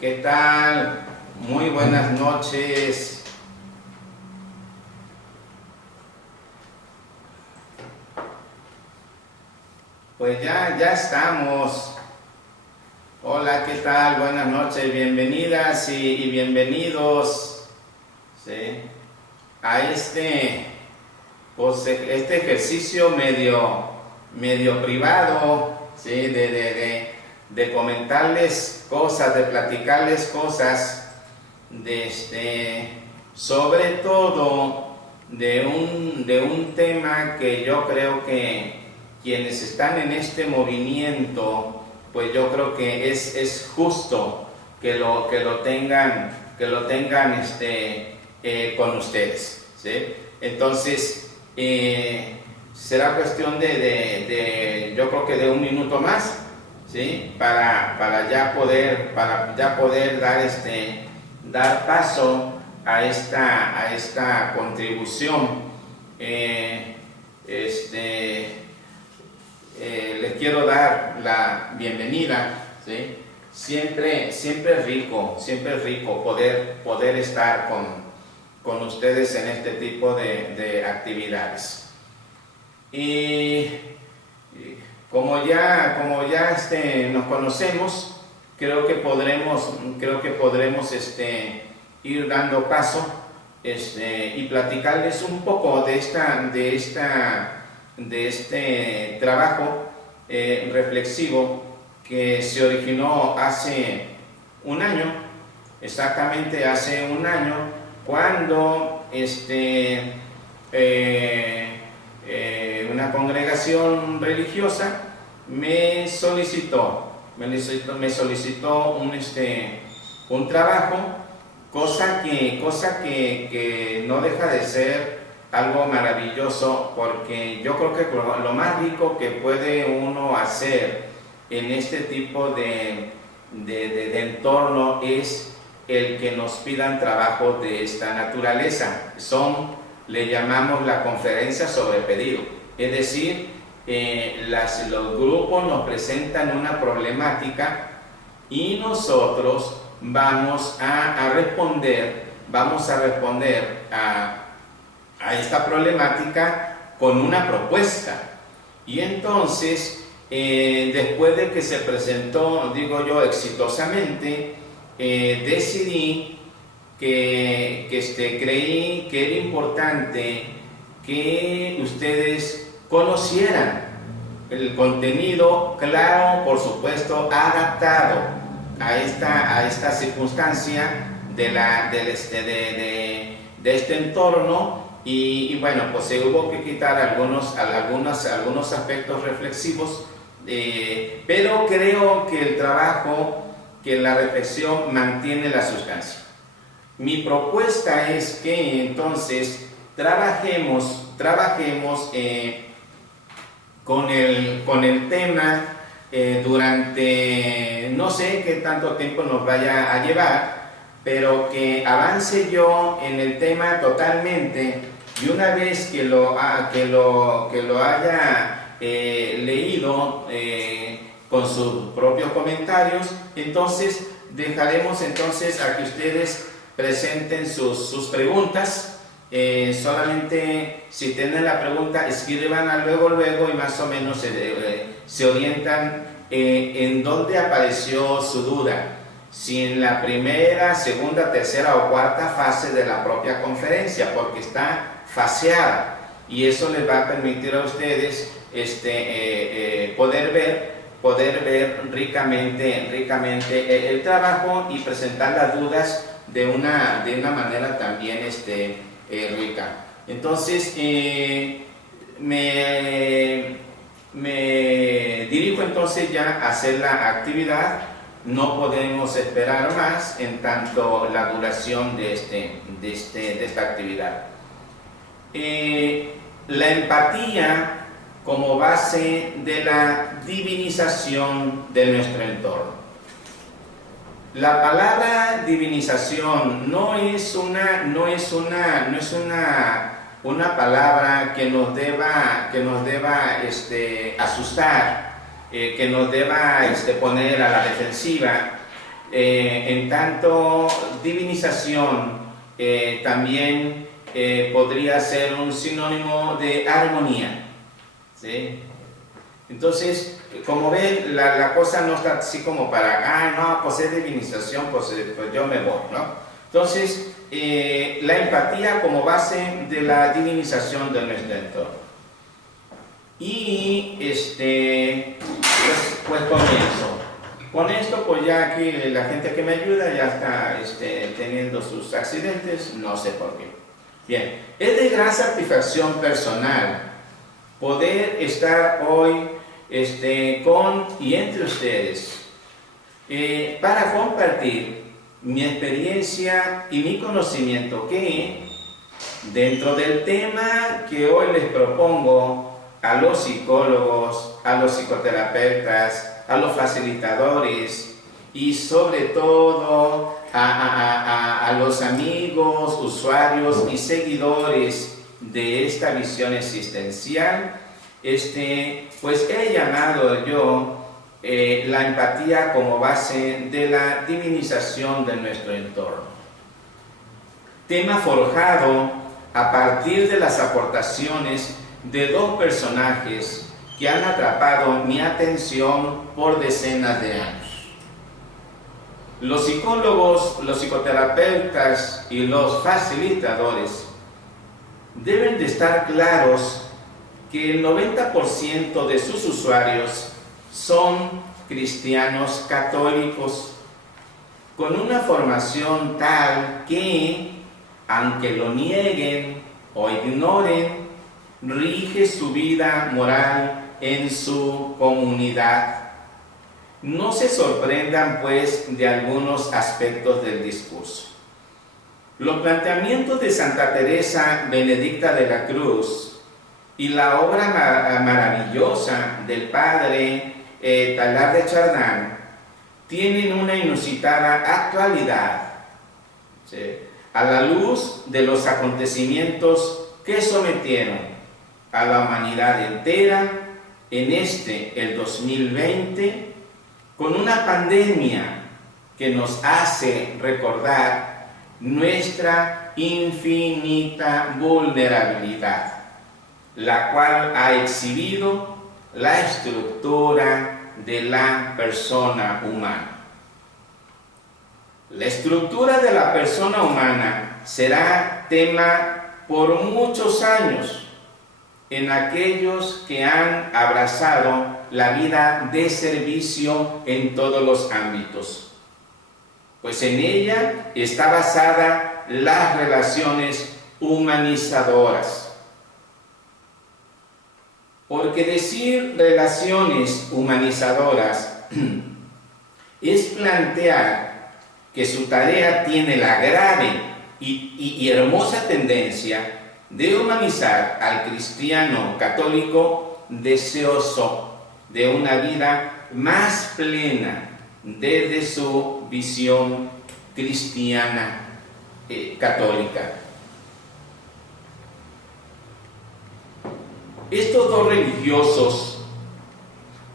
¿Qué tal? Muy buenas noches. Pues ya estamos. Hola, ¿qué tal? Buenas noches, bienvenidas y bienvenidos, ¿sí?, a este ejercicio medio privado, ¿sí?, de comentarles cosas, de platicarles cosas, sobre todo de un tema que yo creo que quienes están en este movimiento, pues yo creo que es justo que lo tengan con ustedes, ¿sí? Entonces, será cuestión yo creo que de un minuto más, ¿sí?, para ya poder dar paso a esta contribución. Les quiero dar la bienvenida, ¿sí? Siempre es rico poder estar con ustedes en este tipo de actividades. Y como ya nos conocemos, creo que podremos ir dando paso y platicarles un poco de este trabajo reflexivo que se originó hace un año, exactamente hace un año, cuando una congregación religiosa me solicitó un trabajo, cosa que no deja de ser algo maravilloso, porque yo creo que lo más rico que puede uno hacer en este tipo de entorno es el que nos pidan trabajo de esta naturaleza. Le llamamos la conferencia sobre pedido, es decir, los grupos nos presentan una problemática y nosotros vamos a responder a esta problemática con una propuesta. Y entonces, después de que se presentó, digo yo, exitosamente, decidí creí que era importante que ustedes conocieran el contenido, claro, por supuesto, adaptado a esta circunstancia de este entorno. Y bueno, pues se hubo que quitar algunos aspectos reflexivos, pero creo que el trabajo, que la reflexión mantiene la sustancia. Mi propuesta es que entonces trabajemos con el tema durante, no sé qué tanto tiempo nos vaya a llevar, pero que avance yo en el tema totalmente, y una vez que lo haya leído con sus propios comentarios, entonces dejaremos a que ustedes presenten sus preguntas. Solamente si tienen la pregunta, escriban luego y más o menos se orientan en dónde apareció su duda, si en la primera, segunda, tercera o cuarta fase de la propia conferencia, porque está faseada, y eso les va a permitir a ustedes poder ver ricamente el trabajo y presentar las dudas de una manera también rica. Entonces, me dirijo entonces ya a hacer la actividad. No podemos esperar más en tanto la duración de esta actividad. La empatía como base de la divinización de nuestro entorno. La palabra divinización no es una palabra que nos deba asustar, que nos deba poner a la defensiva. En tanto, divinización también podría ser un sinónimo de armonía, ¿sí? Entonces, como ven, la cosa no está así como para, no, pues es divinización, pues yo me voy, ¿no? Entonces, la empatía como base de la divinización de nuestro entorno. Y, pues comienzo. Con esto, pues ya aquí la gente que me ayuda ya está teniendo sus accidentes, no sé por qué. Bien, es de gran satisfacción personal poder estar hoy con y entre ustedes para compartir mi experiencia y mi conocimiento que dentro del tema que hoy les propongo a los psicólogos, a los psicoterapeutas, a los facilitadores y sobre todo a los amigos, usuarios y seguidores de esta visión existencial, pues he llamado yo la empatía como base de la divinización de nuestro entorno. Tema forjado a partir de las aportaciones de dos personajes que han atrapado mi atención por decenas de años. Los psicólogos, los psicoterapeutas y los facilitadores deben de estar claros que el 90% de sus usuarios son cristianos católicos con una formación tal que, aunque lo nieguen o ignoren, rige su vida moral en su comunidad. No se sorprendan, pues, de algunos aspectos del discurso. Los planteamientos de Santa Teresa Benedicta de la Cruz y la obra maravillosa del padre Talar de Chardin tienen una inusitada actualidad, ¿sí?, a la luz de los acontecimientos que sometieron a la humanidad entera en el 2020, con una pandemia que nos hace recordar nuestra infinita vulnerabilidad, la cual ha exhibido la estructura de la persona humana. La estructura de la persona humana será tema por muchos años en aquellos que han abrazado la vida de servicio en todos los ámbitos, pues en ella está basada las relaciones humanizadoras. Porque decir relaciones humanizadoras es plantear que su tarea tiene la grave y hermosa tendencia de humanizar al cristiano católico deseoso de una vida más plena desde su visión cristiana católica. Estos dos religiosos,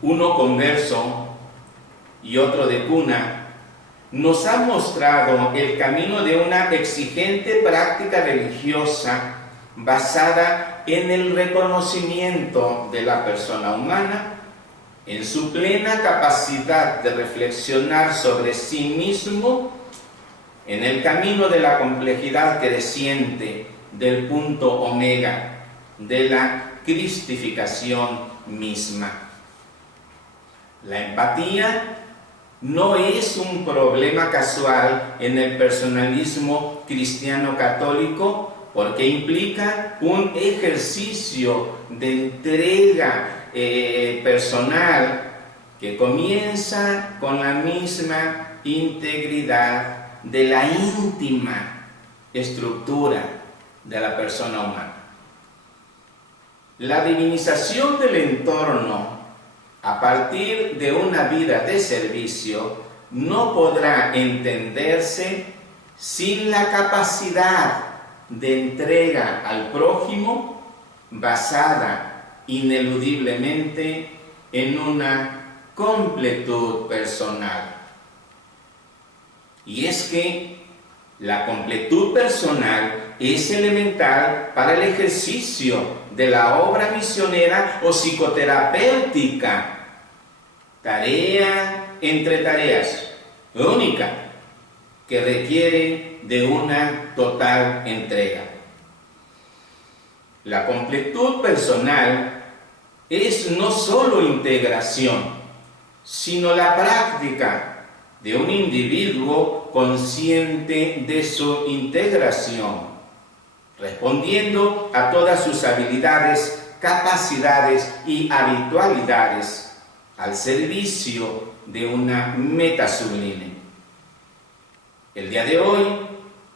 uno converso y otro de cuna, nos han mostrado el camino de una exigente práctica religiosa basada en el reconocimiento de la persona humana, en su plena capacidad de reflexionar sobre sí mismo, en el camino de la complejidad creciente del punto omega de la cristificación misma. La empatía no es un problema casual en el personalismo cristiano católico, porque implica un ejercicio de entrega personal que comienza con la misma integridad de la íntima estructura de la persona humana. La divinización del entorno a partir de una vida de servicio no podrá entenderse sin la capacidad de entrega al prójimo basada ineludiblemente en una completud personal. Y es que la completud personal es elemental para el ejercicio de la obra misionera o psicoterapéutica, tarea entre tareas, única, que requiere de una total entrega. La completud personal es no solo integración, sino la práctica de un individuo consciente de su integración, respondiendo a todas sus habilidades, capacidades y habitualidades al servicio de una meta sublime. El día de hoy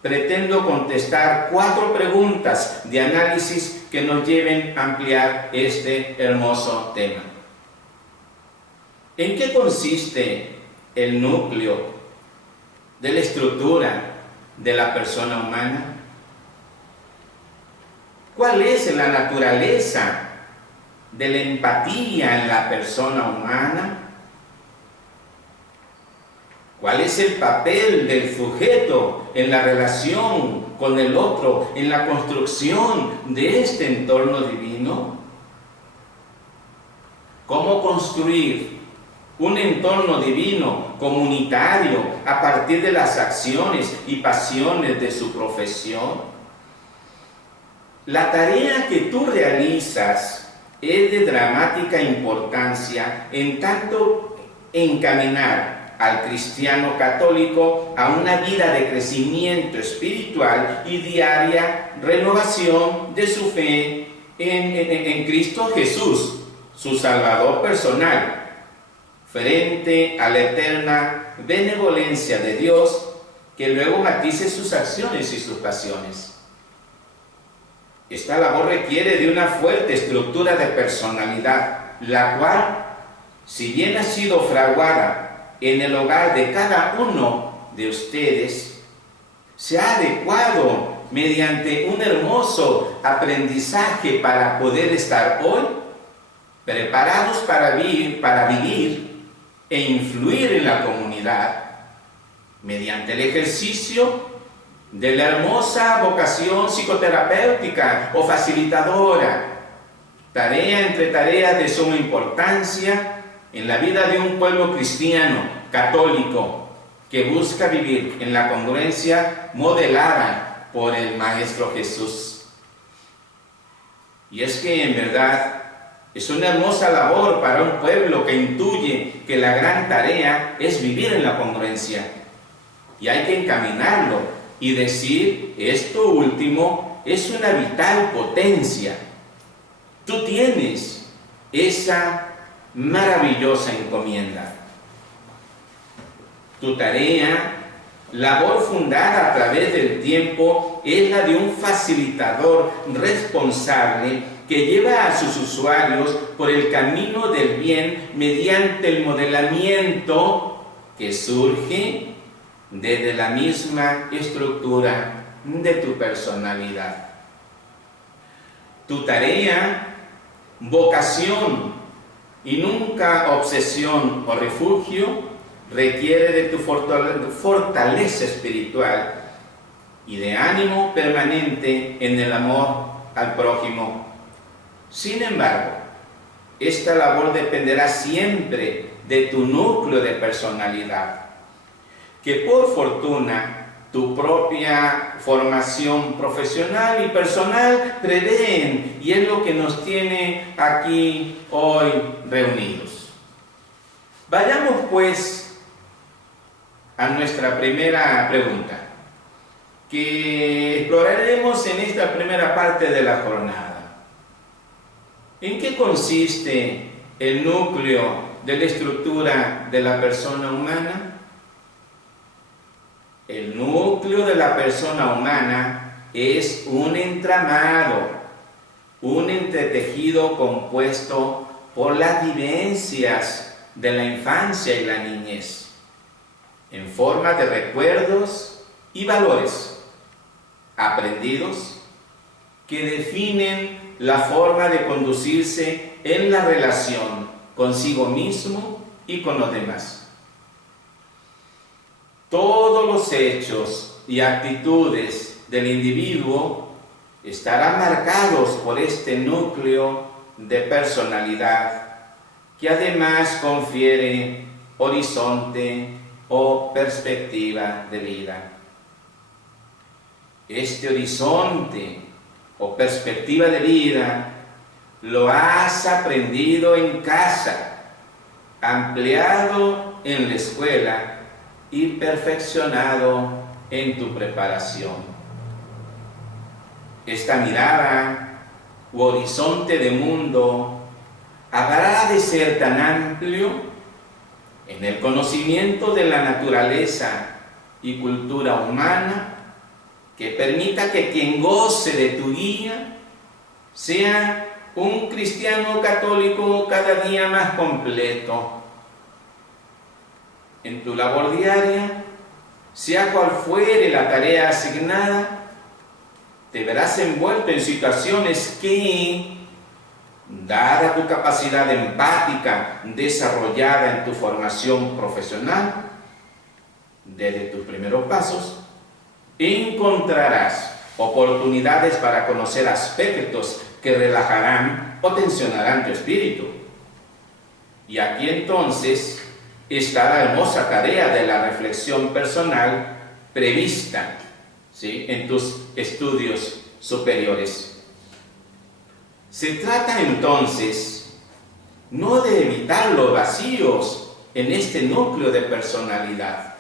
pretendo contestar 4 preguntas de análisis que nos lleven a ampliar este hermoso tema. ¿En qué consiste el núcleo de la estructura de la persona humana? ¿Cuál es la naturaleza de la empatía en la persona humana? ¿Cuál es el papel del sujeto en la relación con el otro, en la construcción de este entorno divino? ¿Cómo construir un entorno divino comunitario a partir de las acciones y pasiones de su profesión? La tarea que tú realizas es de dramática importancia en tanto encaminar al cristiano católico a una vida de crecimiento espiritual y diaria renovación de su fe en Cristo Jesús, su Salvador personal, frente a la eterna benevolencia de Dios, que luego matice sus acciones y sus pasiones. Esta labor requiere de una fuerte estructura de personalidad, la cual, si bien ha sido fraguada en el hogar de cada uno de ustedes, se ha adecuado mediante un hermoso aprendizaje para poder estar hoy preparados para vivir e influir en la comunidad mediante el ejercicio de la hermosa vocación psicoterapéutica o facilitadora, tarea entre tareas de suma importancia en la vida de un pueblo cristiano, católico, que busca vivir en la congruencia modelada por el Maestro Jesús. Y es que en verdad es una hermosa labor para un pueblo que intuye que la gran tarea es vivir en la congruencia. Y hay que encaminarlo y decir, esto último es una vital potencia. Tú tienes esa maravillosa encomienda. Tu tarea, labor fundada a través del tiempo, es la de un facilitador responsable que lleva a sus usuarios por el camino del bien mediante el modelamiento que surge desde la misma estructura de tu personalidad. Tu tarea, vocación y nunca obsesión o refugio requiere de tu fortaleza espiritual y de ánimo permanente en el amor al prójimo. Sin embargo, esta labor dependerá siempre de tu núcleo de personalidad, que por fortuna tu propia formación profesional y personal prevén, y es lo que nos tiene aquí hoy reunidos. Vayamos pues a nuestra primera pregunta, que exploraremos en esta primera parte de la jornada. ¿En qué consiste el núcleo de la estructura de la persona humana? El núcleo de la persona humana es un entramado, un entretejido compuesto por las vivencias de la infancia y la niñez, en forma de recuerdos y valores aprendidos que definen la forma de conducirse en la relación consigo mismo y con los demás. todos los hechos y actitudes del individuo estarán marcados por este núcleo de personalidad que además confiere horizonte o perspectiva de vida. Este horizonte o perspectiva de vida lo has aprendido en casa, ampliado en la escuela y perfeccionado en tu preparación. Esta mirada u horizonte de mundo habrá de ser tan amplio en el conocimiento de la naturaleza y cultura humana que permita que quien goce de tu guía sea un cristiano católico cada día más completo. En tu labor diaria, sea cual fuere la tarea asignada, te verás envuelto en situaciones que, dada tu capacidad empática desarrollada en tu formación profesional, desde tus primeros pasos, encontrarás oportunidades para conocer aspectos que relajarán o tensionarán tu espíritu. Y aquí entonces está la hermosa tarea de la reflexión personal prevista, ¿sí?, en tus estudios superiores. Se trata entonces no de evitar los vacíos en este núcleo de personalidad,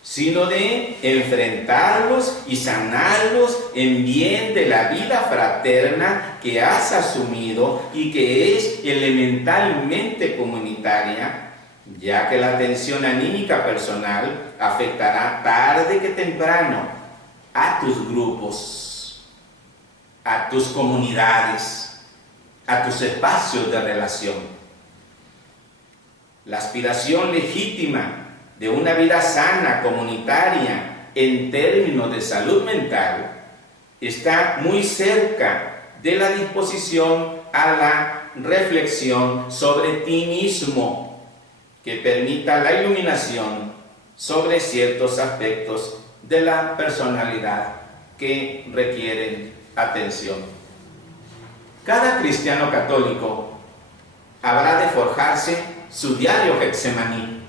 sino de enfrentarlos y sanarlos en bien de la vida fraterna que has asumido y que es elementalmente comunitaria, ya que la tensión anímica personal afectará tarde que temprano a tus grupos, a tus comunidades, a tus espacios de relación. La aspiración legítima de una vida sana, comunitaria, en términos de salud mental, está muy cerca de la disposición a la reflexión sobre ti mismo, que permita la iluminación sobre ciertos aspectos de la personalidad que requieren atención. Cada cristiano católico habrá de forjarse su diario Getsemaní,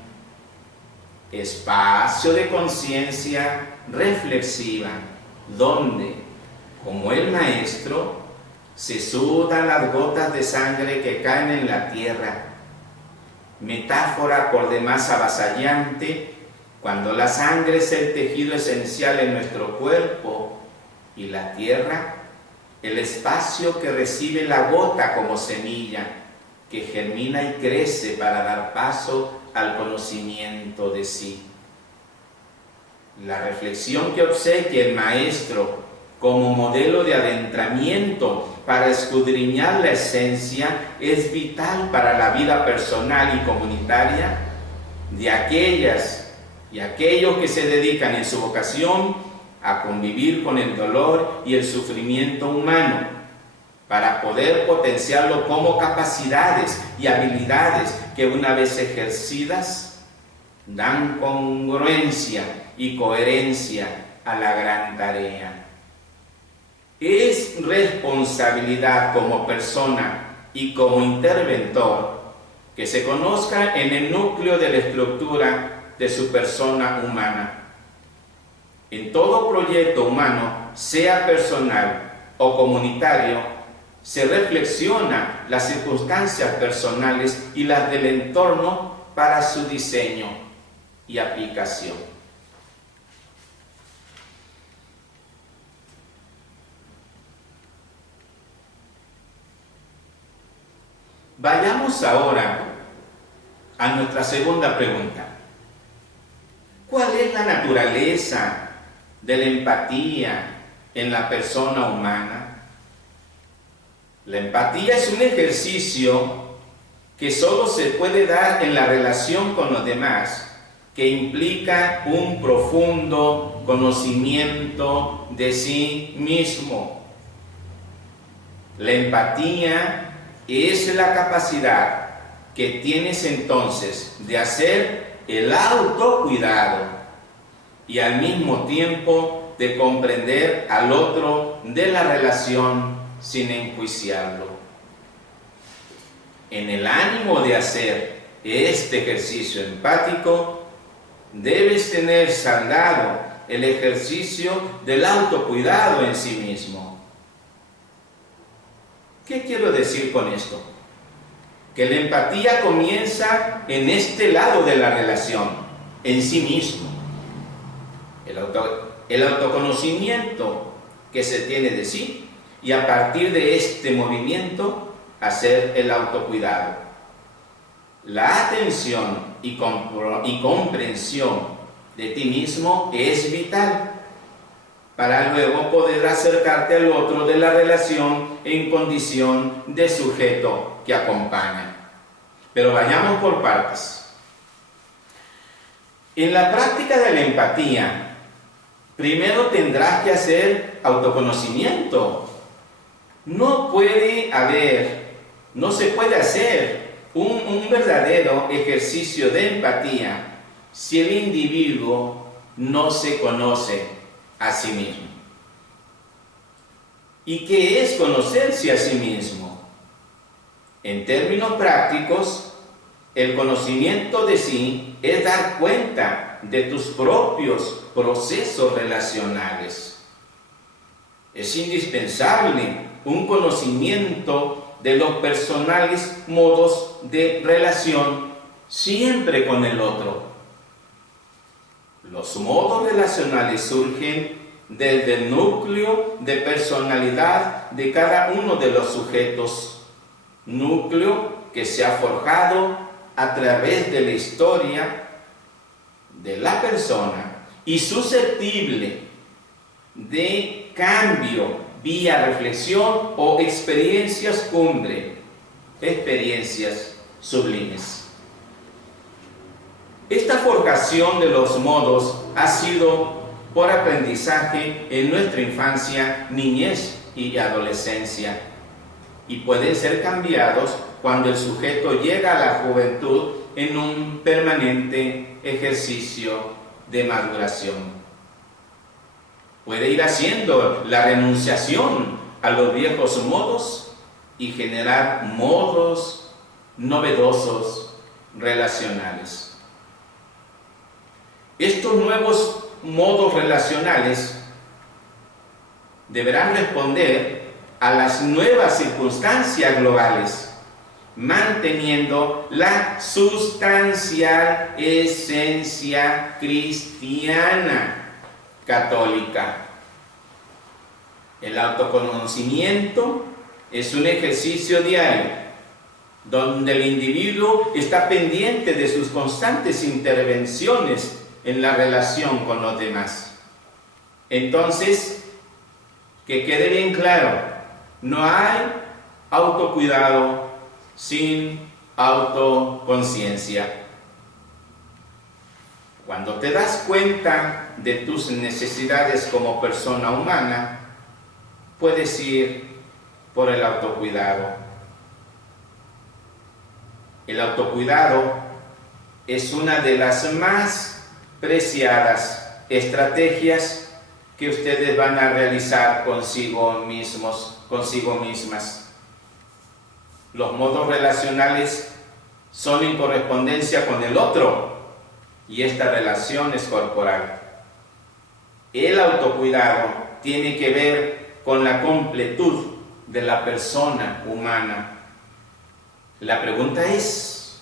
espacio de conciencia reflexiva, donde, como el maestro, se sudan las gotas de sangre que caen en la tierra, metáfora por demás avasallante, cuando la sangre es el tejido esencial en nuestro cuerpo y la tierra, el espacio que recibe la gota como semilla, que germina y crece para dar paso al conocimiento de sí. La reflexión que obsequia el maestro como modelo de adentramiento para escudriñar la esencia es vital para la vida personal y comunitaria de aquellas y aquellos que se dedican en su vocación a convivir con el dolor y el sufrimiento humano, para poder potenciarlo como capacidades y habilidades que, una vez ejercidas, dan congruencia y coherencia a la gran tarea. Es responsabilidad como persona y como interventor que se conozca en el núcleo de la estructura de su persona humana. En todo proyecto humano, sea personal o comunitario, se reflexiona las circunstancias personales y las del entorno para su diseño y aplicación. Vayamos ahora a nuestra segunda pregunta. ¿Cuál es la naturaleza de la empatía en la persona humana? La empatía es un ejercicio que solo se puede dar en la relación con los demás, que implica un profundo conocimiento de sí mismo. La empatía es la capacidad que tienes entonces de hacer el autocuidado y al mismo tiempo de comprender al otro de la relación sin enjuiciarlo. En el ánimo de hacer este ejercicio empático, debes tener saldado el ejercicio del autocuidado en sí mismo. ¿Qué quiero decir con esto? Que la empatía comienza en este lado de la relación, en sí mismo. El autoconocimiento que se tiene de sí, y a partir de este movimiento hacer el autocuidado. La atención y comprensión de ti mismo es vital para luego poder acercarte al otro de la relación en condición de sujeto que acompaña. Pero vayamos por partes. En la práctica de la empatía, primero tendrás que hacer autoconocimiento. No se puede hacer un verdadero ejercicio de empatía si el individuo no se conoce a sí mismo. ¿Y qué es conocerse a sí mismo? En términos prácticos, el conocimiento de sí es dar cuenta de tus propios procesos relacionales. Es indispensable un conocimiento de los personales modos de relación siempre con el otro. Los modos relacionales surgen desde el núcleo de personalidad de cada uno de los sujetos, núcleo que se ha forjado a través de la historia de la persona y susceptible de cambio vía reflexión o experiencias cumbre, experiencias sublimes. Esta forjación de los modos ha sido por aprendizaje en nuestra infancia, niñez y adolescencia, y pueden ser cambiados cuando el sujeto llega a la juventud en un permanente ejercicio de maduración. Puede ir haciendo la renunciación a los viejos modos y generar modos novedosos relacionales. Estos nuevos modos relacionales deberán responder a las nuevas circunstancias globales, manteniendo la sustancial esencia cristiana católica. El autoconocimiento es un ejercicio diario donde el individuo está pendiente de sus constantes intervenciones en la relación con los demás. Entonces, que quede bien claro, no hay autocuidado sin autoconciencia. Cuando te das cuenta de tus necesidades como persona humana, puedes ir por el autocuidado. El autocuidado es una de las más preciadas estrategias que ustedes van a realizar consigo mismos, consigo mismas. Los modos relacionales son en correspondencia con el otro, y esta relación es corporal. El autocuidado tiene que ver con la completud de la persona humana. La pregunta es,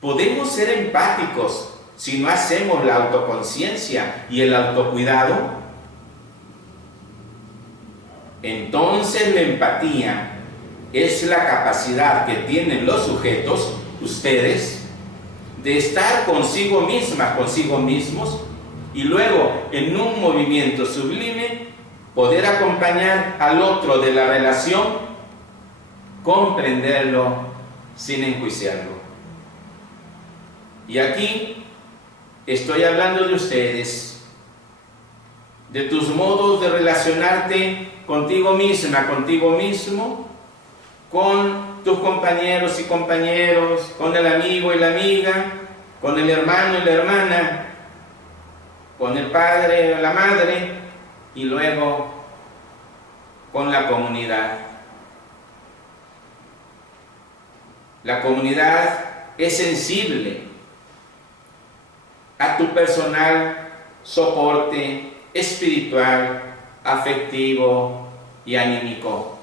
¿podemos ser empáticos si no hacemos la autoconciencia y el autocuidado? Entonces la empatía es la capacidad que tienen los sujetos, ustedes, de estar consigo mismas, consigo mismos, y luego en un movimiento sublime poder acompañar al otro de la relación, comprenderlo sin enjuiciarlo. Y aquí estoy hablando de ustedes, de tus modos de relacionarte contigo misma, contigo mismo, con tus compañeros y compañeros, con el amigo y la amiga, con el hermano y la hermana. con el padre o la madre y luego con la comunidad. La comunidad es sensible a tu personal soporte espiritual, afectivo y anímico.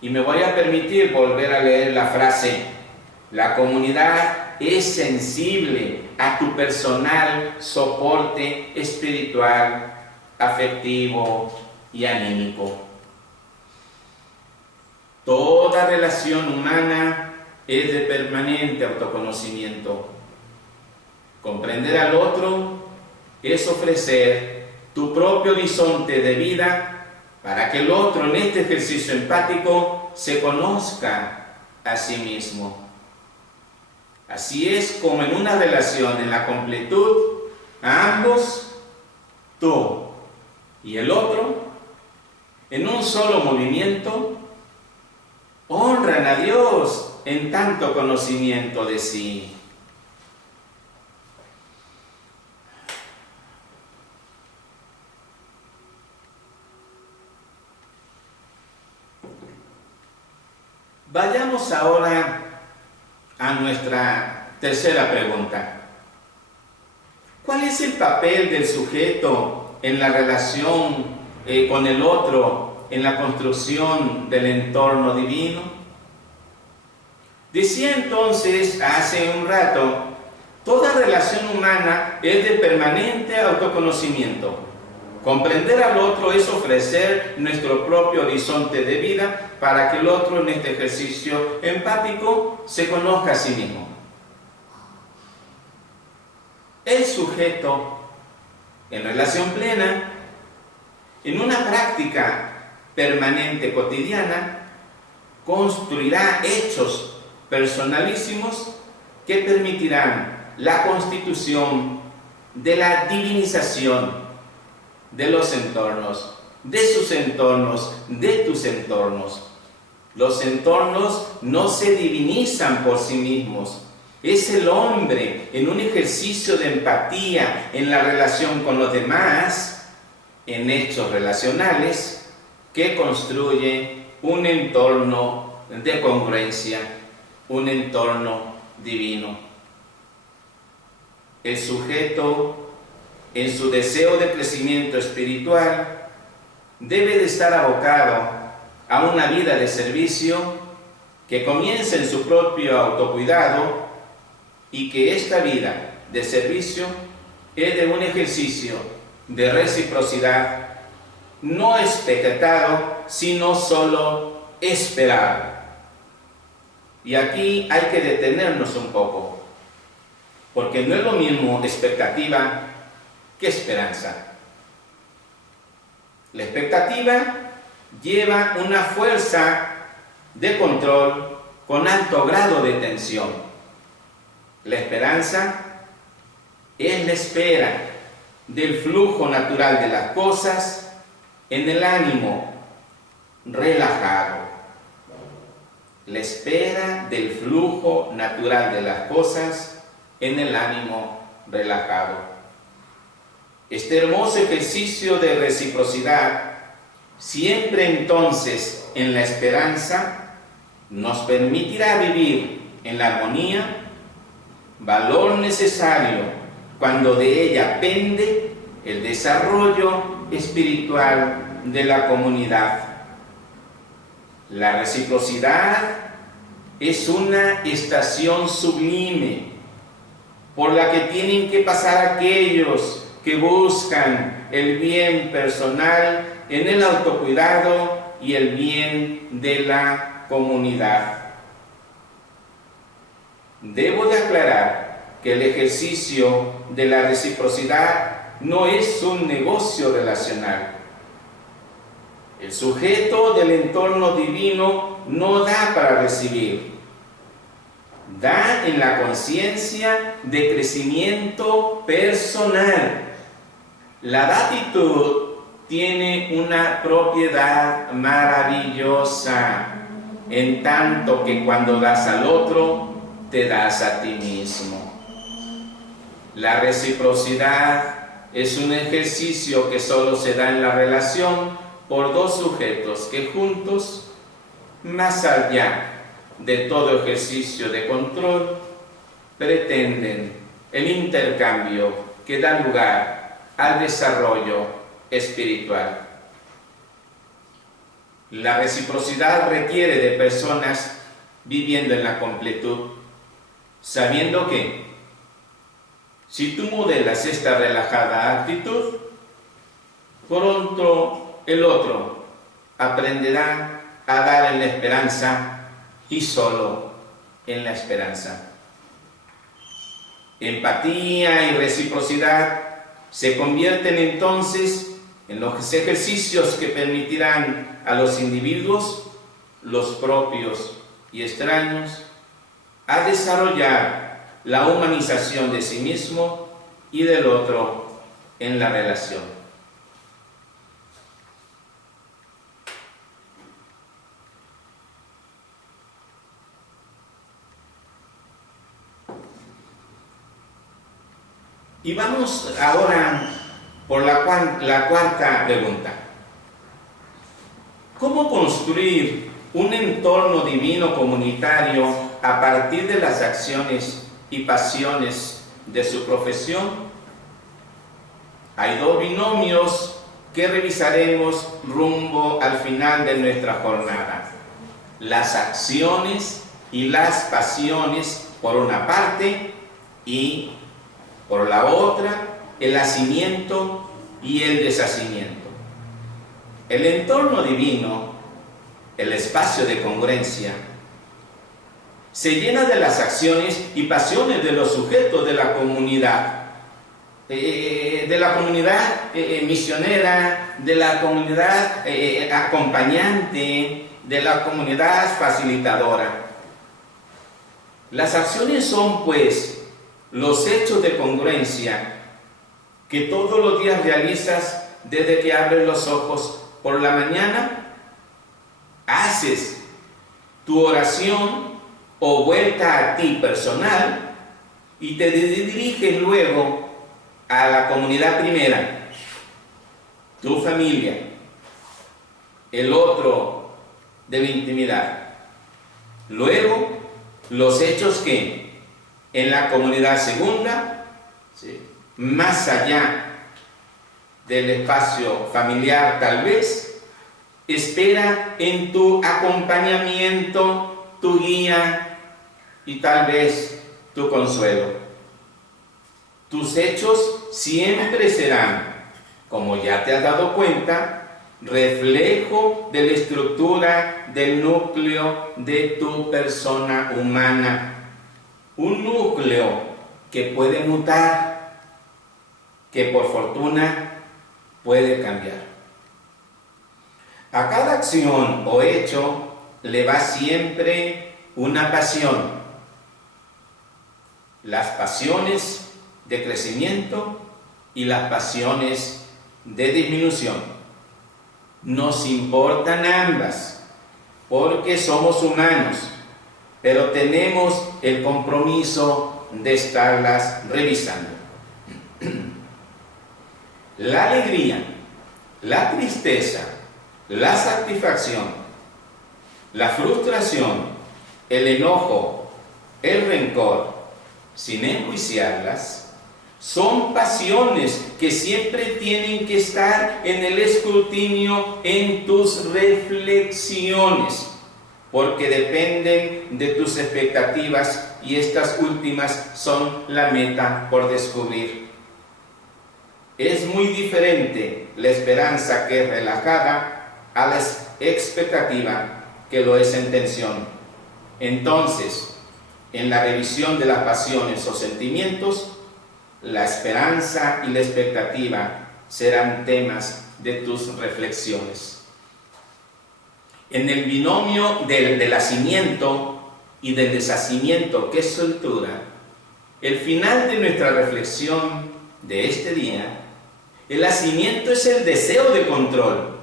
Y me voy a permitir volver a leer la frase: la comunidad es sensible a tu personal soporte espiritual, afectivo y anímico. Toda relación humana es de permanente autoconocimiento. Comprender al otro es ofrecer tu propio horizonte de vida para que el otro en este ejercicio empático se conozca a sí mismo. Así es como en una relación en la completud, a ambos, tú y el otro, en un solo movimiento, honran a Dios en tanto conocimiento de sí. Vayamos ahora a nuestra tercera pregunta. ¿Cuál es el papel del sujeto en la relación con el otro, en la construcción del entorno divino? Decía entonces hace un rato, toda relación humana es de permanente autoconocimiento. Comprender al otro es ofrecer nuestro propio horizonte de vida para que el otro en este ejercicio empático se conozca a sí mismo. El sujeto, en relación plena, en una práctica permanente cotidiana, construirá hechos personalísimos que permitirán la constitución de la divinización de los entornos, de sus entornos, de tus entornos. Los entornos no se divinizan por sí mismos. Es el hombre en un ejercicio de empatía en la relación con los demás, en hechos relacionales, que construye un entorno de congruencia, un entorno divino. El sujeto, en su deseo de crecimiento espiritual, debe de estar abocado a una vida de servicio que comience en su propio autocuidado y que esta vida de servicio es de un ejercicio de reciprocidad no expectado, sino solo esperado. Y aquí hay que detenernos un poco, porque no es lo mismo expectativa que esperanza. La expectativa lleva una fuerza de control con alto grado de tensión. La esperanza es la espera del flujo natural de las cosas en el ánimo relajado. La espera del flujo natural de las cosas en el ánimo relajado. Este hermoso ejercicio de reciprocidad, siempre entonces en la esperanza, nos permitirá vivir en la armonía, valor necesario cuando de ella pende el desarrollo espiritual de la comunidad. La reciprocidad es una estación sublime por la que tienen que pasar aquellos que buscan el bien personal en el autocuidado y el bien de la comunidad. Debo de aclarar que el ejercicio de la reciprocidad no es un negocio relacional. El sujeto del entorno divino no da para recibir. Da en la conciencia de crecimiento personal. La gratitud tiene una propiedad maravillosa, en tanto que cuando das al otro, te das a ti mismo. La reciprocidad es un ejercicio que solo se da en la relación por dos sujetos que juntos, más allá de todo ejercicio de control, pretenden el intercambio que da lugar al desarrollo espiritual. La reciprocidad requiere de personas viviendo en la completud, sabiendo que si tú modelas esta relajada actitud, pronto el otro aprenderá a dar en la esperanza y solo en la esperanza. Empatía y reciprocidad se convierten entonces en los ejercicios que permitirán a los individuos, los propios y extraños, a desarrollar la humanización de sí mismo y del otro en la relación. Y vamos ahora por la cuarta pregunta. ¿Cómo construir un entorno divino comunitario a partir de las acciones y pasiones de su profesión? Hay dos binomios que revisaremos rumbo al final de nuestra jornada. Las acciones y las pasiones por una parte y por la otra el hacimiento y el deshacimiento. El entorno divino, el espacio de congruencia, se llena de las acciones y pasiones de los sujetos de la comunidad, misionera, de la comunidad acompañante, de la comunidad facilitadora. Las acciones son, pues, los hechos de congruencia que todos los días realizas desde que abres los ojos por la mañana. Haces tu oración o vuelta a ti personal y te diriges luego a la comunidad primera, tu familia, el otro de la intimidad. Luego, los hechos que en la comunidad segunda, ¿sí?, más allá del espacio familiar tal vez, espera en tu acompañamiento, tu guía y tal vez tu consuelo. Tus hechos siempre serán, como ya te has dado cuenta, reflejo de la estructura del núcleo de tu persona humana. Un núcleo que puede mutar, que por fortuna puede cambiar. A cada acción o hecho le va siempre una pasión. Las pasiones de crecimiento y las pasiones de disminución. Nos importan ambas, porque somos humanos, pero tenemos el compromiso de estarlas revisando. La alegría, la tristeza, la satisfacción, la frustración, el enojo, el rencor, sin enjuiciarlas, son pasiones que siempre tienen que estar en el escrutinio en tus reflexiones, porque dependen de tus expectativas y estas últimas son la meta por descubrir. Es muy diferente la esperanza que es relajada a la expectativa que lo es en tensión. Entonces, en la revisión de las pasiones o sentimientos, la esperanza y la expectativa serán temas de tus reflexiones. En el binomio del hacimiento y del deshacimiento que es soltura, el final de nuestra reflexión de este día, el hacimiento es el deseo de control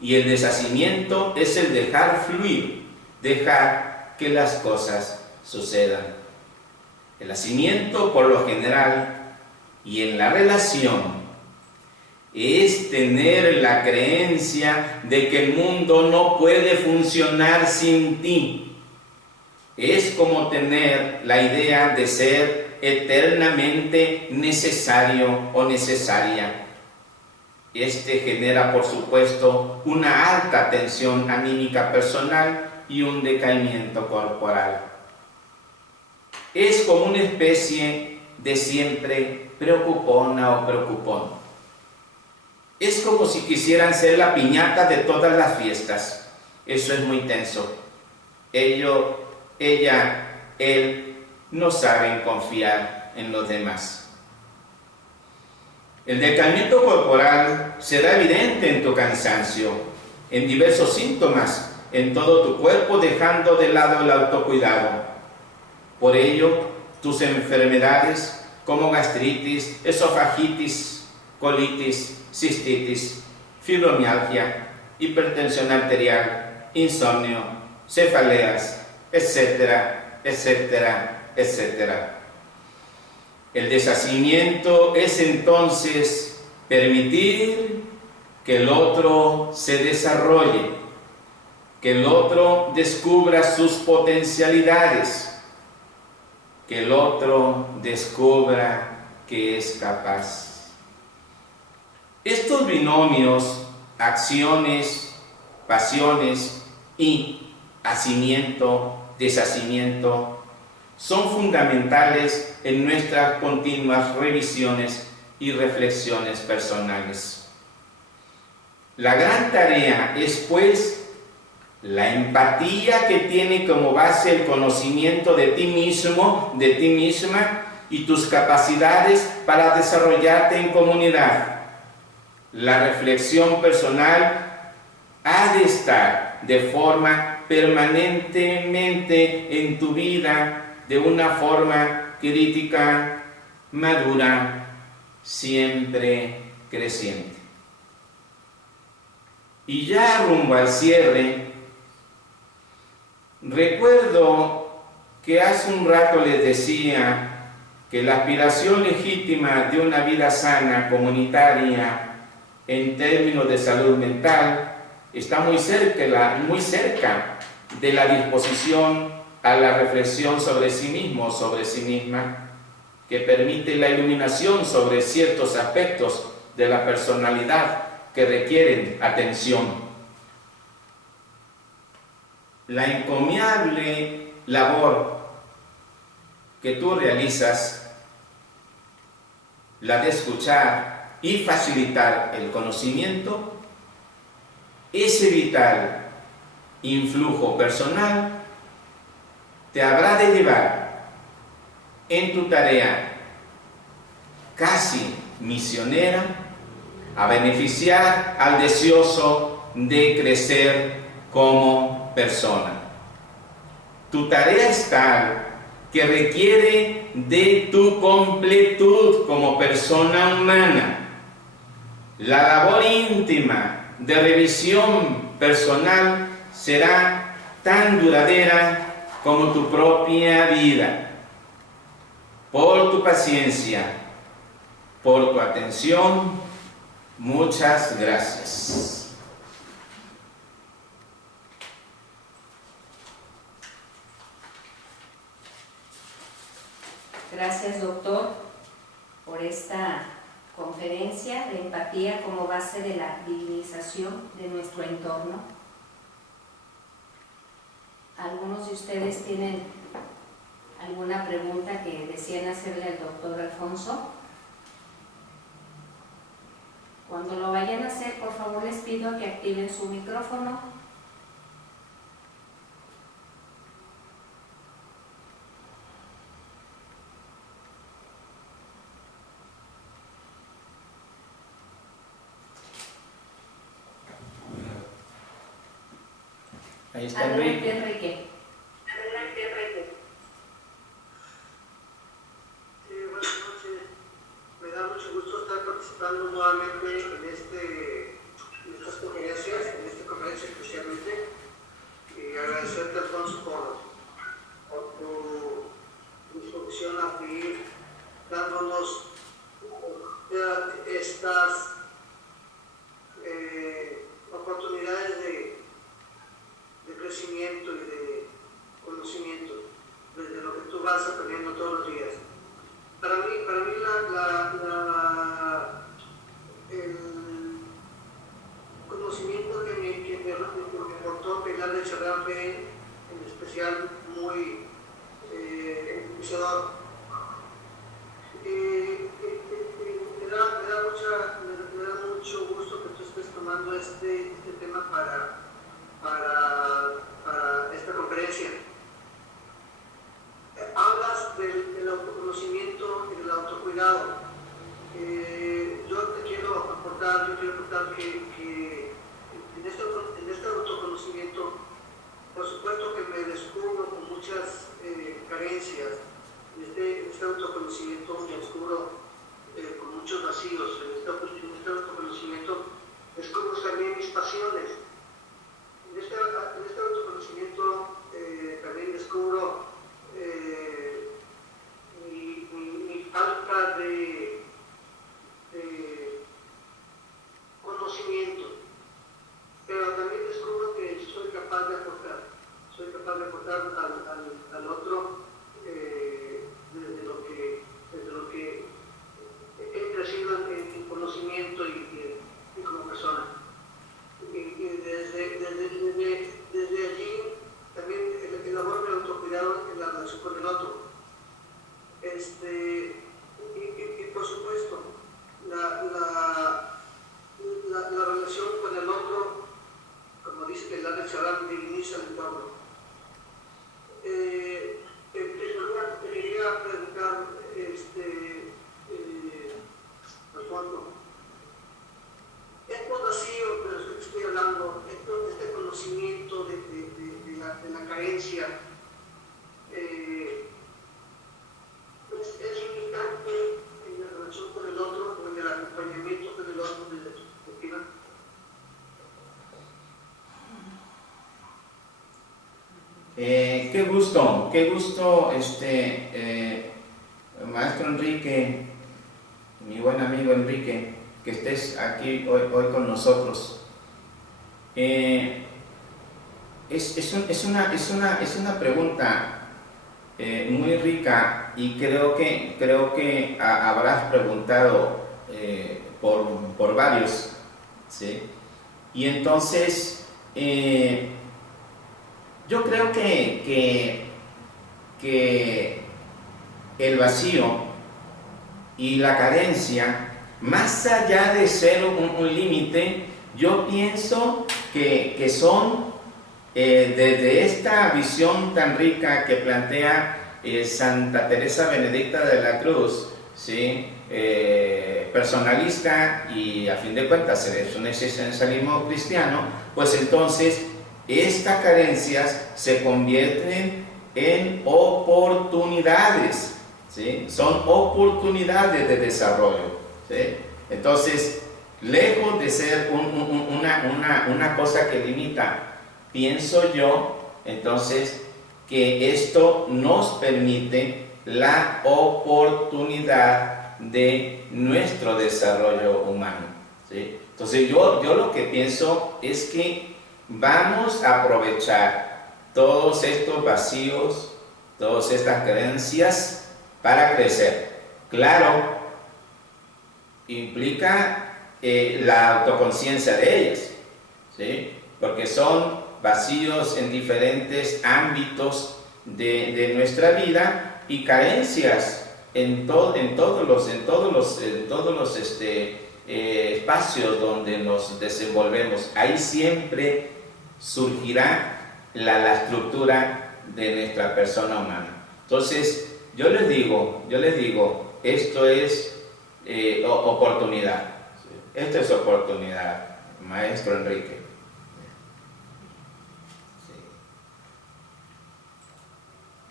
y el deshacimiento es el dejar fluir, dejar que las cosas sucedan. El hacimiento, por lo general, y en la relación, es tener la creencia de que el mundo no puede funcionar sin ti. Es como tener la idea de ser eternamente necesario o necesaria. Este genera, por supuesto, una alta tensión anímica personal y un decaimiento corporal. Es como una especie de siempre preocupona o preocupón. Es como si quisieran ser la piñata de todas las fiestas. Eso es muy tenso. Él no saben confiar en los demás. El decaimiento corporal será evidente en tu cansancio, en diversos síntomas, en todo tu cuerpo, dejando de lado el autocuidado. Por ello, tus enfermedades como gastritis, esofagitis, colitis, cistitis, fibromialgia, hipertensión arterial, insomnio, cefaleas, etcétera, etcétera, etcétera. El deshacimiento es entonces permitir que el otro se desarrolle, que el otro descubra sus potencialidades, que el otro descubra que es capaz. Estos binomios, acciones, pasiones y hacimiento, deshacimiento, son fundamentales en nuestras continuas revisiones y reflexiones personales. La gran tarea es, pues, la empatía que tiene como base el conocimiento de ti mismo, de ti misma y tus capacidades para desarrollarte en comunidad. La reflexión personal ha de estar de forma permanentemente en tu vida, de una forma crítica, madura, siempre creciente. Y ya rumbo al cierre, recuerdo que hace un rato les decía que la aspiración legítima de una vida sana, comunitaria, en términos de salud mental, está muy cerca de la disposición a la reflexión sobre sí mismo, sobre sí misma, que permite la iluminación sobre ciertos aspectos de la personalidad que requieren atención. La encomiable labor que tú realizas, la de escuchar y facilitar el conocimiento, ese vital influjo personal te habrá de llevar en tu tarea casi misionera a beneficiar al deseoso de crecer como persona. Tu tarea es tal que requiere de tu completud como persona humana. La labor íntima de revisión personal será tan duradera como tu propia vida. Por tu paciencia, por tu atención, muchas gracias. Gracias, doctor, por esta conferencia de empatía como base de la divinización de nuestro entorno. ¿Algunos de ustedes tienen alguna pregunta que desean hacerle al doctor Alfonso? Cuando lo vayan a hacer, por favor les pido que activen su micrófono. Ahí está Adelante, Enrique. Enrique. Sí, buenas noches. Me da mucho gusto estar participando nuevamente en estas conferencias, en esta conferencia especialmente. Y agradecerte, Alfonso, por tu disposición a seguir dándonos estas me da mucho gusto que tú estés tomando este tema para esta conferencia. Hablas del autoconocimiento y del autocuidado. Yo quiero aportar que en este autoconocimiento, por supuesto que me descubro con muchas carencias. En este autoconocimiento me descubro con muchos vacíos. En este autoconocimiento descubro también mis pasiones. En este autoconocimiento también descubro mi falta de conocimiento, pero también descubro que soy capaz de aportar al otro desde lo que he crecido en conocimiento y como persona. Y desde allí también elaboro el autocuidado en la relación con el otro. Y por supuesto, la relación con el otro, como dice que el Alex Charan, diviniza el entorno. Te quería preguntar, Alfonso, estos vacíos de los que estoy hablando, este conocimiento de la carencia, pues es limitante en la relación con el otro o en el acompañamiento con el otro desde tu perspectiva. Qué gusto, maestro Enrique, mi buen amigo Enrique, que estés aquí hoy con nosotros. Es una pregunta muy rica y creo que habrás preguntado por varios, ¿sí? Y entonces yo creo que el vacío y la carencia, más allá de ser un límite, yo pienso que son desde esta visión tan rica que plantea Santa Teresa Benedicta de la Cruz, ¿sí? Personalista y a fin de cuentas es un existencialismo cristiano, pues entonces estas carencias se convierten en oportunidades, ¿sí? Son oportunidades de desarrollo, ¿sí? Entonces, lejos de ser una cosa que limita, pienso yo, entonces, que esto nos permite la oportunidad de nuestro desarrollo humano, ¿sí? Entonces, yo lo que pienso es que vamos a aprovechar todos estos vacíos, todas estas creencias para crecer. Claro, implica la autoconciencia de ellas, ¿sí? Porque son vacíos en diferentes ámbitos de nuestra vida y carencias en todos los espacios donde nos desenvolvemos. Ahí siempre surgirá la estructura de nuestra persona humana. Entonces, yo les digo, esto es oportunidad. Esto es oportunidad, maestro Enrique. Sí.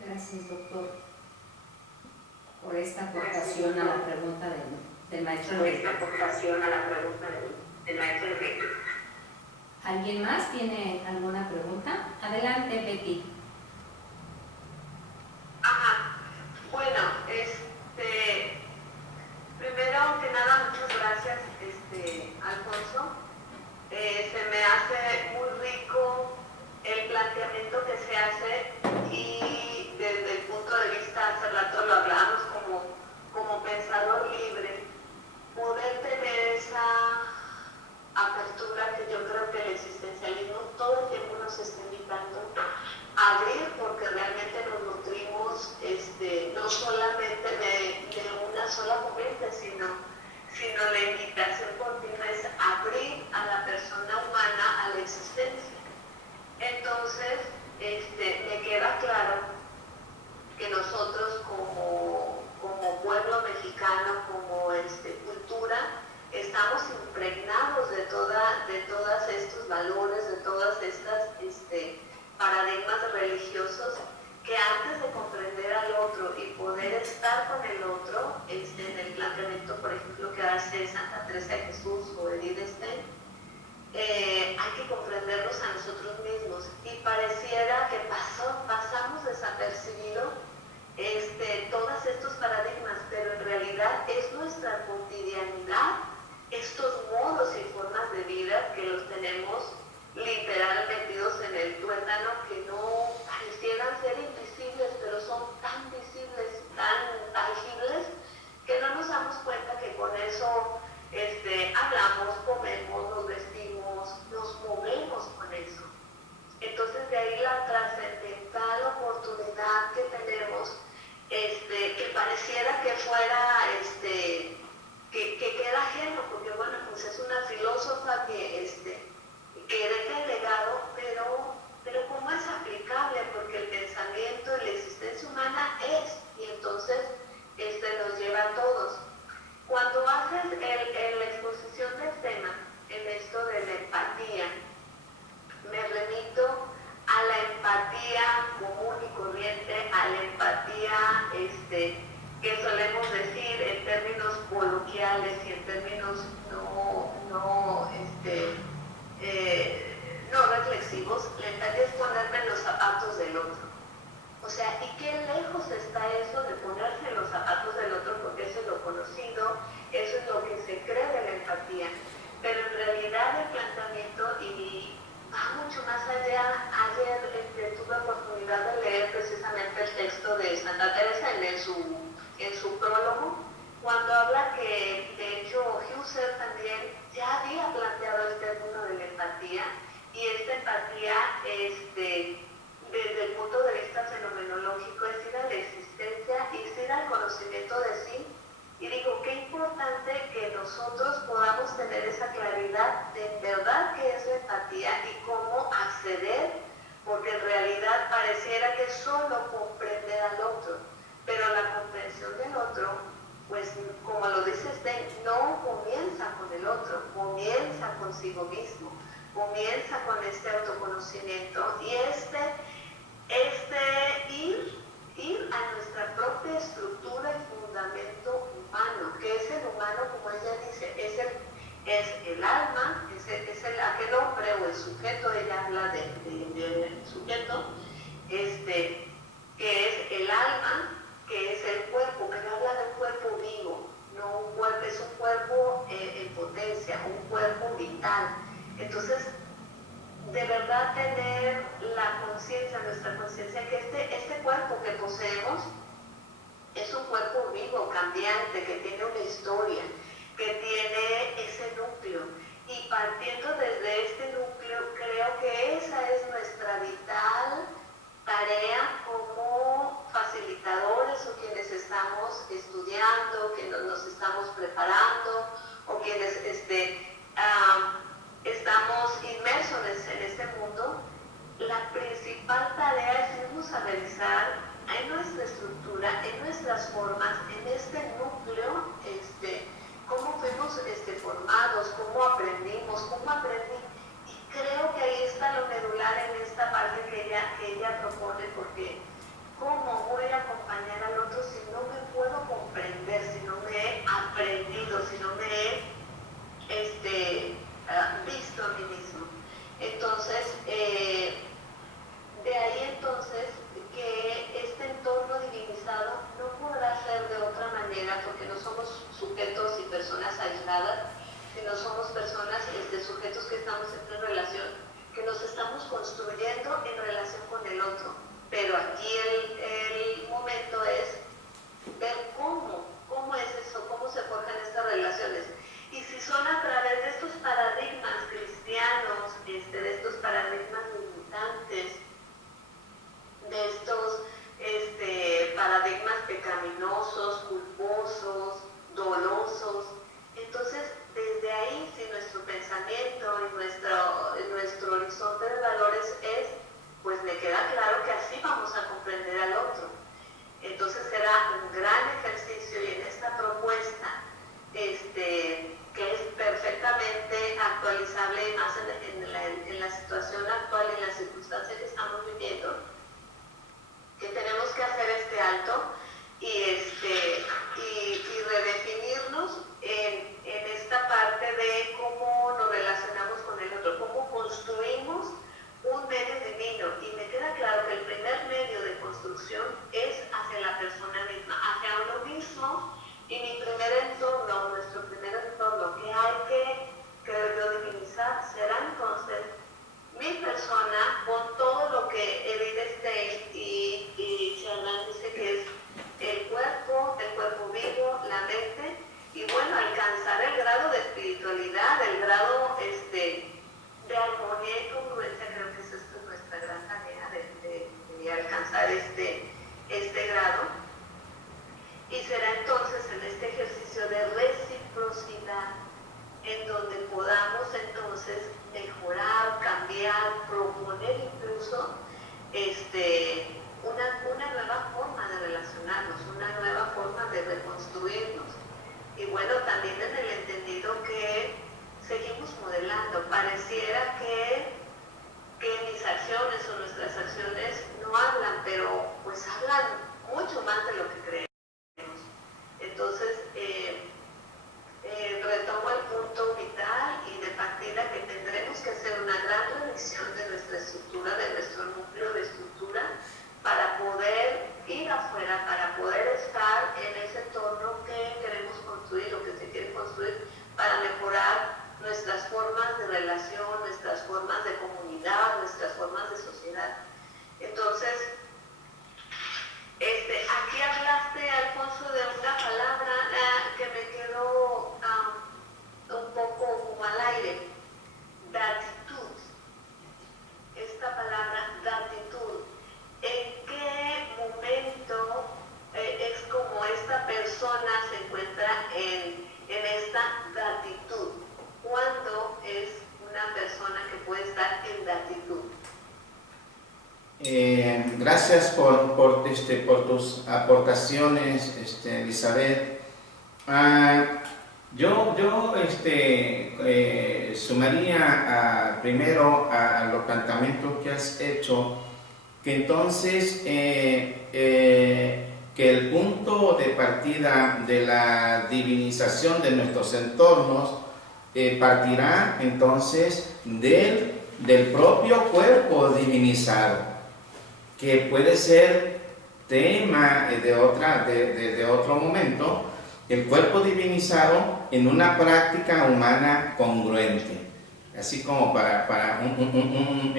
Gracias, doctor, por esta aportación a la pregunta del maestro Enrique. ¿Alguien más tiene alguna pregunta? Adelante, Betty. Ajá. Bueno, primero que nada, muchas gracias, Alfonso. Se me hace muy rico el planteamiento que se hace y desde el punto de vista, hace rato lo hablamos como pensador libre, poder tener esa apertura que yo creo que el existencialismo todo el tiempo nos está invitando a pueblo mexicano como cultura, estamos impregnados de todos estos valores, de todas estas paradigmas religiosos que antes de comprender al otro y poder estar con el otro, en el planteamiento, por ejemplo, que hace Santa Teresa de Jesús o Edith Stein, hay que comprendernos a nosotros mismos, y pareciera que pasamos desapercibido todos estos paradigmas, pero en realidad es nuestra cotidianidad, estos modos y formas de vida que los tenemos literal metidos en el tuétano, que no parecieran ser invisibles, pero son tan visibles, tan tangibles, que no nos damos cuenta que con eso hablamos, comemos, nos vestimos, nos movemos con eso. Entonces de ahí la trascendental oportunidad que tenemos, que pareciera que fuera, que queda ajeno, porque bueno, pues es una filósofa que deja el legado, pero ¿cómo es aplicable? Porque el pensamiento y la existencia humana es, y entonces nos lleva a todos. Cuando haces la exposición del tema, en esto de la empatía, me remito a la empatía común y corriente, a la empatía que solemos decir en términos coloquiales y en términos no reflexivos. La empatía es ponerme en los zapatos del otro. O sea, ¿y qué lejos está eso de ponerse en los zapatos del otro? Porque eso es lo conocido, eso es lo que se cree de la empatía. Pero en realidad el planteamiento y va mucho más allá. Ayer tuve oportunidad de leer precisamente el texto de Santa Teresa en su prólogo, cuando habla que, de hecho, Husserl también ya había planteado el término de la empatía, y esta empatía, desde el punto de vista fenomenológico, es ir a la existencia y es ir al conocimiento de sí. Y digo, qué importante que nosotros podamos tener esa claridad de en verdad qué es la empatía y cómo acceder, porque en realidad pareciera que solo comprender al otro, pero la comprensión del otro, pues como lo dice Stein, no comienza con el otro, comienza consigo mismo, comienza con este autoconocimiento y ir a nuestra propia estructura y fundamento humano, que es el humano, como ella dice, es el alma, es aquel hombre o el sujeto. Ella habla del sujeto, que es el alma, que es el cuerpo, pero habla de un cuerpo vivo, no un cuerpo, es un cuerpo en potencia, un cuerpo vital. Entonces, de verdad tener la conciencia, nuestra conciencia, que este cuerpo que poseemos es un cuerpo vivo, cambiante, que tiene una historia, que tiene ese núcleo. Y partiendo desde este núcleo, creo que esa es nuestra vital tarea como facilitadores o quienes estamos estudiando, que nos estamos preparando, o quienes estamos inmersos en este mundo. La principal tarea es irnos a revisar en nuestra estructura, en nuestras formas, en este núcleo, cómo fuimos formados, cómo aprendimos, cómo aprendí. Y creo que ahí está lo medular en esta parte que ella propone, porque ¿cómo voy a acompañar al otro si no me puedo comprender, si no me he aprendido, si no me he visto a mí mismo? Entonces, de ahí entonces que este entorno divinizado no podrá ser de otra manera, porque no somos sujetos y personas aisladas, sino somos personas, sujetos que estamos en relación, que nos estamos construyendo en relación con el otro. Pero aquí el momento es ver cómo es eso, cómo se forjan estas relaciones. Y si son a través de estos paradigmas cristianos, de estos paradigmas limitantes, de estos paradigmas pecaminosos, culposos, dolosos, entonces desde ahí, si nuestro pensamiento y nuestro horizonte de valores es, pues me queda claro que así vamos a comprender al otro. Entonces Y mi primer entorno, nuestro primer entorno que hay que, creo yo, divinizar, será entonces mi persona con todo lo que Edith Stein y Charlan dice que es el cuerpo vivo, la mente, y bueno, alcanzar el grado de espiritualidad, el grado de armonía y congruencia. Creo que esa es nuestra gran tarea, de alcanzar este grado. Y será entonces en este ejercicio de reciprocidad en donde podamos entonces mejorar, cambiar, proponer incluso una nueva forma de relacionarnos, una nueva forma de reconstruirnos. Y bueno, también en el entendido que seguimos modelando. Pareciera que mis acciones o nuestras acciones no hablan, pero pues hablan mucho más de lo que creemos. Entonces, retomo el punto vital y de partida que tendremos que hacer una gran revisión de nuestra estructura, de nuestro núcleo de estructura, para poder ir afuera, para poder estar en ese entorno que queremos construir o que se quiere construir para mejorar nuestras formas de relación, nuestras formas de comunidad, nuestras formas de sociedad. Entonces, aquí hablaste, Alfonso, de una palabra que me quedó un poco como al aire, gratitud. Esta palabra, gratitud, ¿en qué momento es como esta persona se encuentra en esta gratitud? ¿Cuándo es una persona que puede estar en gratitud? Gracias por tus aportaciones, Elizabeth. Yo sumaría primero a los planteamientos que has hecho, que entonces que el punto de partida de la divinización de nuestros entornos partirá entonces del propio cuerpo divinizado, que puede ser tema de otro momento, el cuerpo divinizado en una práctica humana congruente, así como para un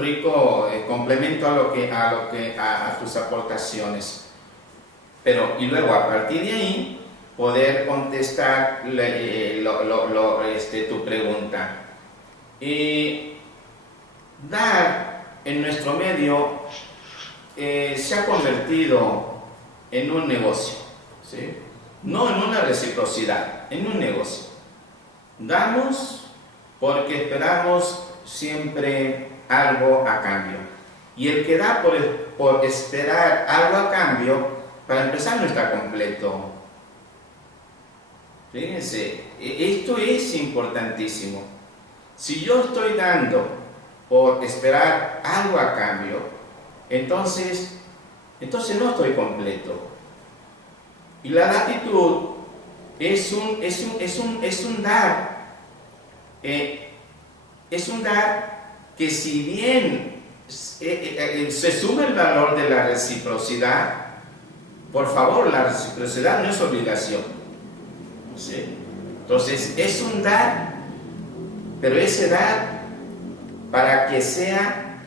rico complemento a tus aportaciones. Pero y luego a partir de ahí poder contestar tu pregunta. Dar en nuestro medio se ha convertido en un negocio, ¿sí? No en una reciprocidad, en un negocio. Damos porque esperamos siempre algo a cambio. Y el que da por esperar algo a cambio, para empezar, no está completo. Fíjense, esto es importantísimo. Si yo estoy dando por esperar algo a cambio, entonces no estoy completo. Y la gratitud es un dar. Es un dar que, si bien se suma el valor de la reciprocidad, por favor, la reciprocidad no es obligación, ¿sí? Entonces es un dar, pero ese dar para que sea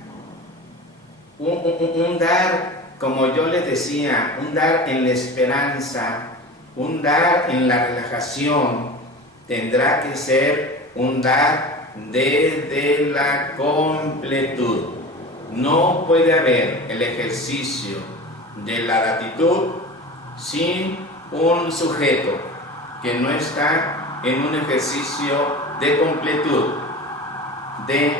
un dar, como yo les decía, un dar en la esperanza, un dar en la relajación, tendrá que ser un dar desde la completud. No puede haber el ejercicio de la gratitud sin un sujeto que no está en un ejercicio de completud, de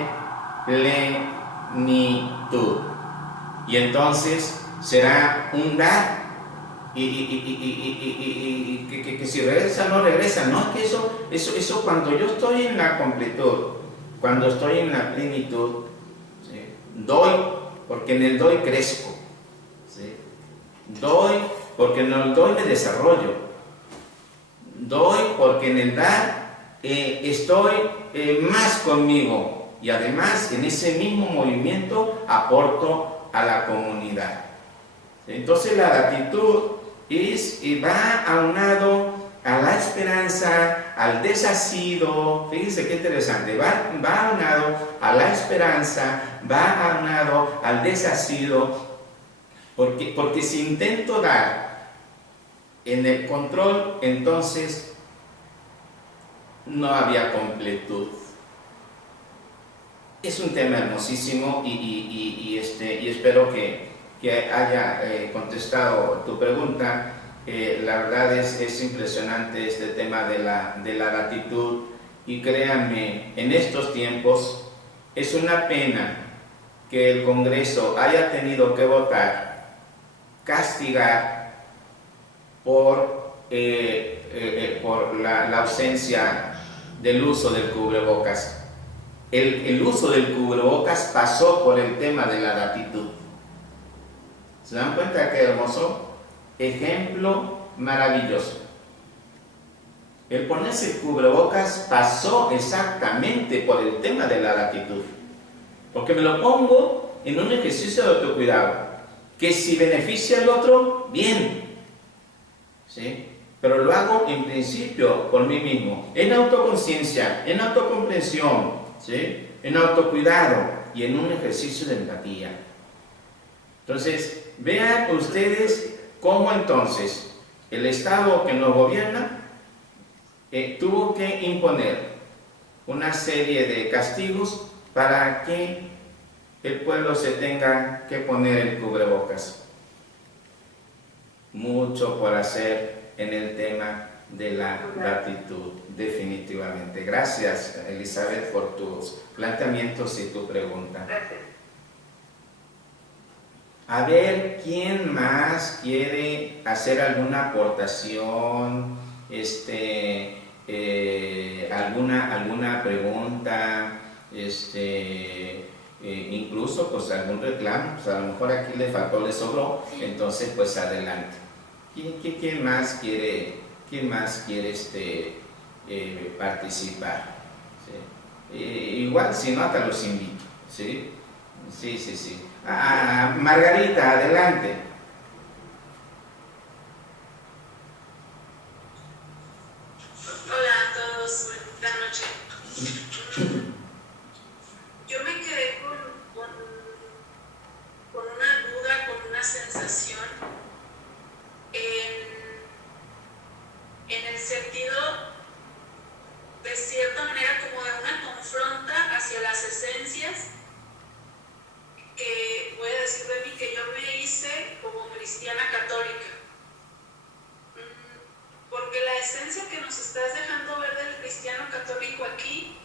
plenitud. Y entonces será un dar y que si regresa, no regresa. No, es que eso cuando yo estoy en la completud, cuando estoy en la plenitud, ¿sí? Doy porque en el doy crezco, ¿sí? Doy porque en el doy me desarrollo, doy porque en el dar estoy más conmigo, y además en ese mismo movimiento aporto a la comunidad. Entonces la gratitud va aunado a la esperanza, al desasido. Fíjense qué interesante, va aunado a la esperanza, va aunado al desasido, porque si intento dar en el control, entonces no había completud. Es un tema hermosísimo y espero que haya contestado tu pregunta. La verdad es impresionante este tema de la gratitud, y créanme, en estos tiempos es una pena que el Congreso haya tenido que votar, castigar por la ausencia del uso del cubrebocas. El uso del cubrebocas pasó por el tema de la gratitud. ¿Se dan cuenta qué hermoso? Ejemplo maravilloso. El ponerse el cubrebocas pasó exactamente por el tema de la gratitud. Porque me lo pongo en un ejercicio de autocuidado, que si beneficia al otro, bien. ¿Sí? Pero lo hago en principio por mí mismo, en autoconciencia, en autocomprensión, ¿sí? En autocuidado y en un ejercicio de empatía. Entonces, vean ustedes cómo entonces el Estado que nos gobierna tuvo que imponer una serie de castigos para que el pueblo se tenga que poner el cubrebocas. Mucho por hacer en el tema de la gratitud, definitivamente. Gracias, Elizabeth, por tus planteamientos y tu pregunta. Gracias. A ver, ¿quién más quiere hacer alguna aportación? Alguna pregunta, incluso pues algún reclamo, pues a lo mejor aquí le faltó, le sobró, entonces pues adelante. ¿Quién más quiere participar? ¿Sí? Igual, si no, hasta los invito, ¿sí? Sí. Margarita, adelante. Hola a todos, buenas noches. Yo me quedé con una duda, con una sensación en el sentido, de cierta manera, como de una confronta hacia las esencias que voy a decir de mí, que yo me hice como cristiana católica. Porque la esencia que nos estás dejando ver del cristiano católico aquí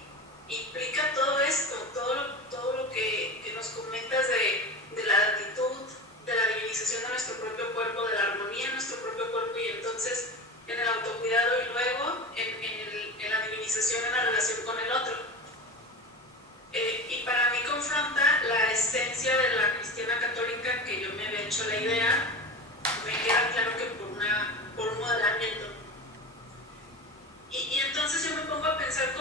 implica todo esto, todo lo que nos comentas de la gratitud, de la divinización de nuestro propio cuerpo, de la armonía en nuestro propio cuerpo, y entonces en el autocuidado, y luego en la divinización en la relación con el otro. Y para mí confronta la esencia de la cristiana católica, que yo me había hecho la idea, me queda claro que por un modelamiento. Y entonces yo me pongo a pensar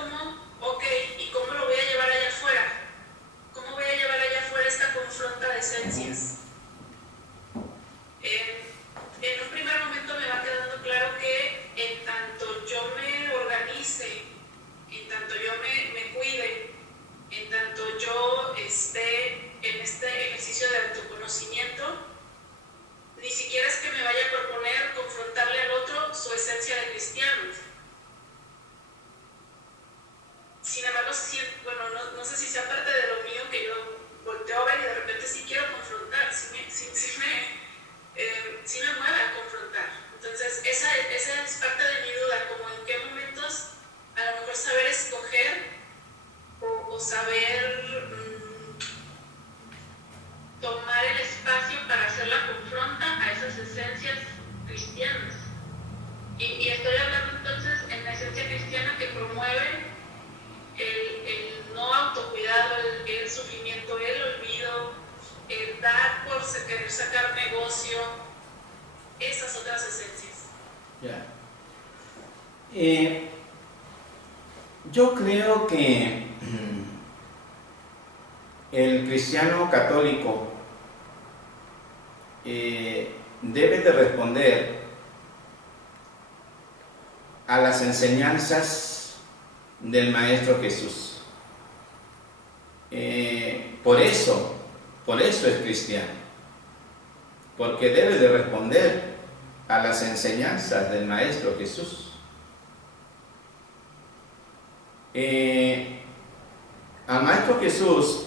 ¿y cómo lo voy a llevar allá afuera? ¿Cómo voy a llevar allá afuera esta confronta de esencias? En un primer momento me va quedando claro que en tanto yo me organice, en tanto yo me cuide, en tanto yo esté en este ejercicio de autoconocimiento, ni siquiera es que me vaya a proponer confrontarle al otro su esencia de cristiano. Sin embargo, no sé si sea parte de lo mío, que yo volteo a ver y de repente sí quiero confrontar, sí me mueve a confrontar. Entonces, esa es parte de mi duda, como en qué momentos a lo mejor saber escoger o saber tomar el espacio para hacer la confronta a esas esencias cristianas. Y estoy hablando entonces en la esencia cristiana que promueve el no autocuidado, el sufrimiento, el olvido, el dar por querer sacar negocio, esas otras esencias. Ya. Yo creo que el cristiano católico debe de responder a las enseñanzas del Maestro Jesús. Por eso es cristiano, porque debe de responder a las enseñanzas del Maestro Jesús. Al Maestro Jesús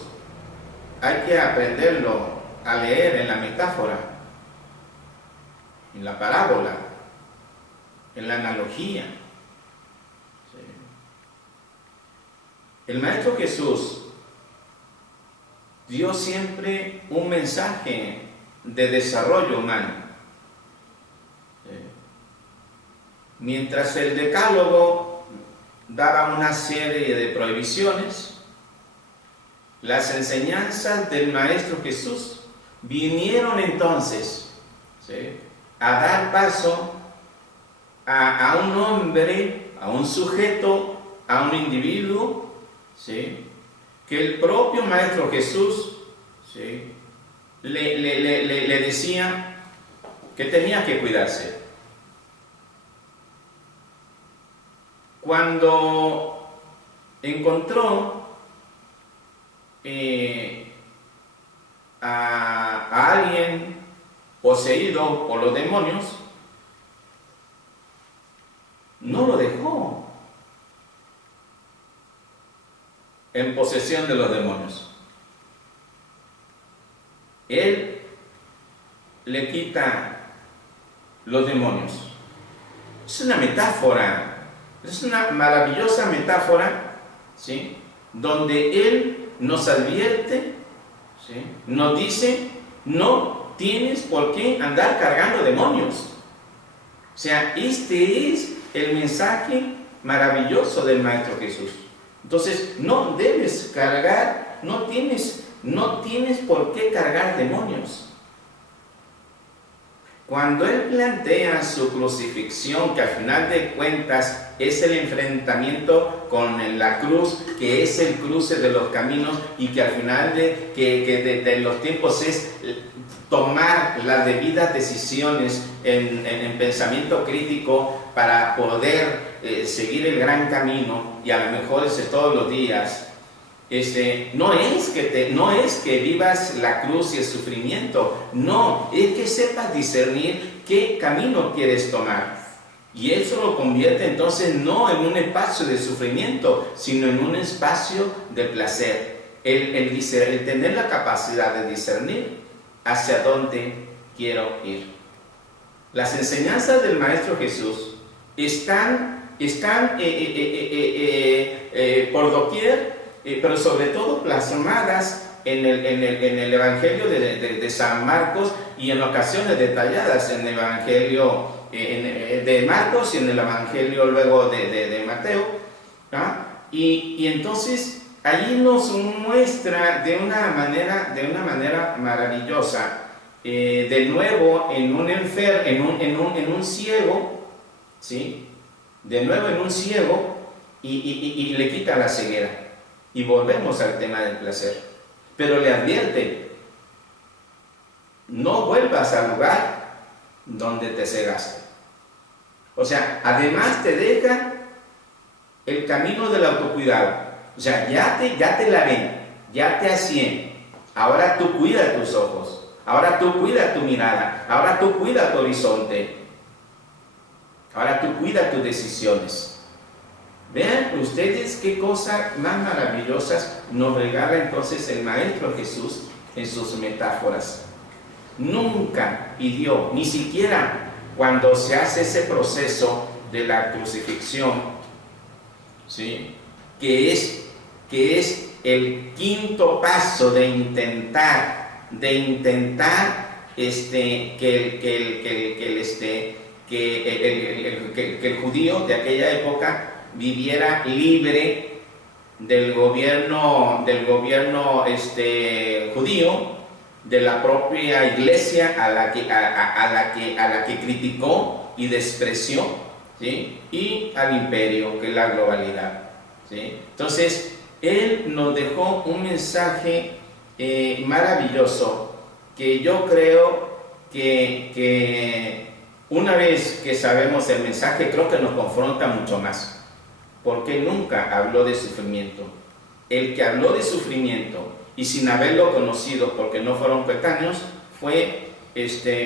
hay que aprenderlo a leer en la metáfora, en la parábola, en la analogía. ¿Sí? El Maestro Jesús dio siempre un mensaje de desarrollo humano. ¿Sí? Mientras el Decálogo daba una serie de prohibiciones, las enseñanzas del Maestro Jesús vinieron entonces, ¿sí?, a dar paso a un hombre, a un sujeto, a un individuo, ¿sí?, que el propio Maestro Jesús, ¿sí?, le decía que tenía que cuidarse. Cuando encontró a alguien poseído por los demonios, no lo dejó en posesión de los demonios. Él le quita los demonios. Es una metáfora, es una maravillosa metáfora, ¿sí?, donde Él nos advierte, ¿sí?, nos dice: no tienes por qué andar cargando demonios. O sea, este es el mensaje maravilloso del Maestro Jesús. Entonces, no debes cargar, no tienes por qué cargar demonios. Cuando Él plantea su crucifixión, que al final de cuentas es el enfrentamiento con la cruz, que es el cruce de los caminos, y que al final de los tiempos es tomar las debidas decisiones en pensamiento crítico para poder seguir el gran camino, y a lo mejor es todos los días. No es que vivas la cruz y el sufrimiento, no, es que sepas discernir qué camino quieres tomar. Y eso lo convierte entonces no en un espacio de sufrimiento, sino en un espacio de placer. El tener la capacidad de discernir hacia dónde quiero ir. Las enseñanzas del Maestro Jesús están por doquier, pero sobre todo plasmadas en el Evangelio de San Marcos, y en ocasiones detalladas en el Evangelio de Marcos y en el Evangelio luego de Mateo, ¿no? Y entonces allí nos muestra de una manera maravillosa, de nuevo en un ciego, ¿sí?, de nuevo en un ciego, y le quita la ceguera. Y volvemos al tema del placer. Pero le advierte: no vuelvas al lugar donde te cegaste. O sea, además te deja el camino del autocuidado. O sea, ya te lavé, ya te asciende. Ahora tú cuida tus ojos, ahora tú cuida tu mirada, ahora tú cuida tu horizonte, ahora tú cuida tus decisiones. Vean ustedes qué cosas más maravillosas nos regala entonces el Maestro Jesús en sus metáforas. Nunca pidió, ni siquiera cuando se hace ese proceso de la crucifixión, ¿sí?, que es el quinto paso de intentar que el judío de aquella época viviera libre del gobierno judío, de la propia iglesia a la que criticó y despreció, ¿sí?, y al imperio, que es la globalidad, ¿sí? Entonces Él nos dejó un mensaje maravilloso, que yo creo que una vez que sabemos el mensaje, creo que nos confronta mucho más, porque él nunca habló de sufrimiento. El que habló de sufrimiento y sin haberlo conocido, porque no fueron coetáneos, fue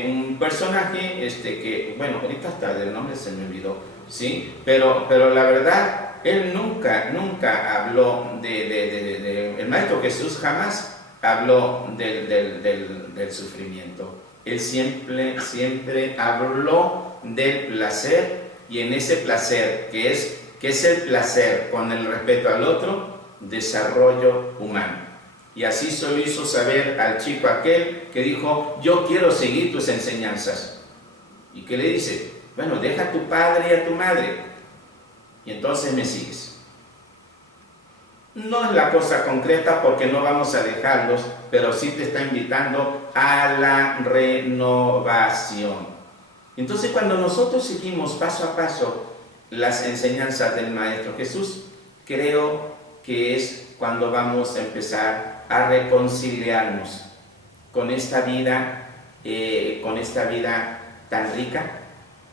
un personaje que, bueno, ahorita hasta del nombre se me olvidó, ¿sí? Pero la verdad, él nunca habló el Maestro Jesús jamás habló del sufrimiento. Él siempre habló del placer, y en ese placer, que es el placer con el respeto al otro, desarrollo humano. Y así se lo hizo saber al chico aquel que dijo: yo quiero seguir tus enseñanzas. ¿Y qué le dice? Bueno, deja a tu padre y a tu madre, y entonces me sigues. No es la cosa concreta porque no vamos a dejarlos, pero sí te está invitando a la renovación. Entonces, cuando nosotros seguimos paso a paso las enseñanzas del Maestro Jesús, creo que es cuando vamos a empezar a reconciliarnos con esta vida tan rica,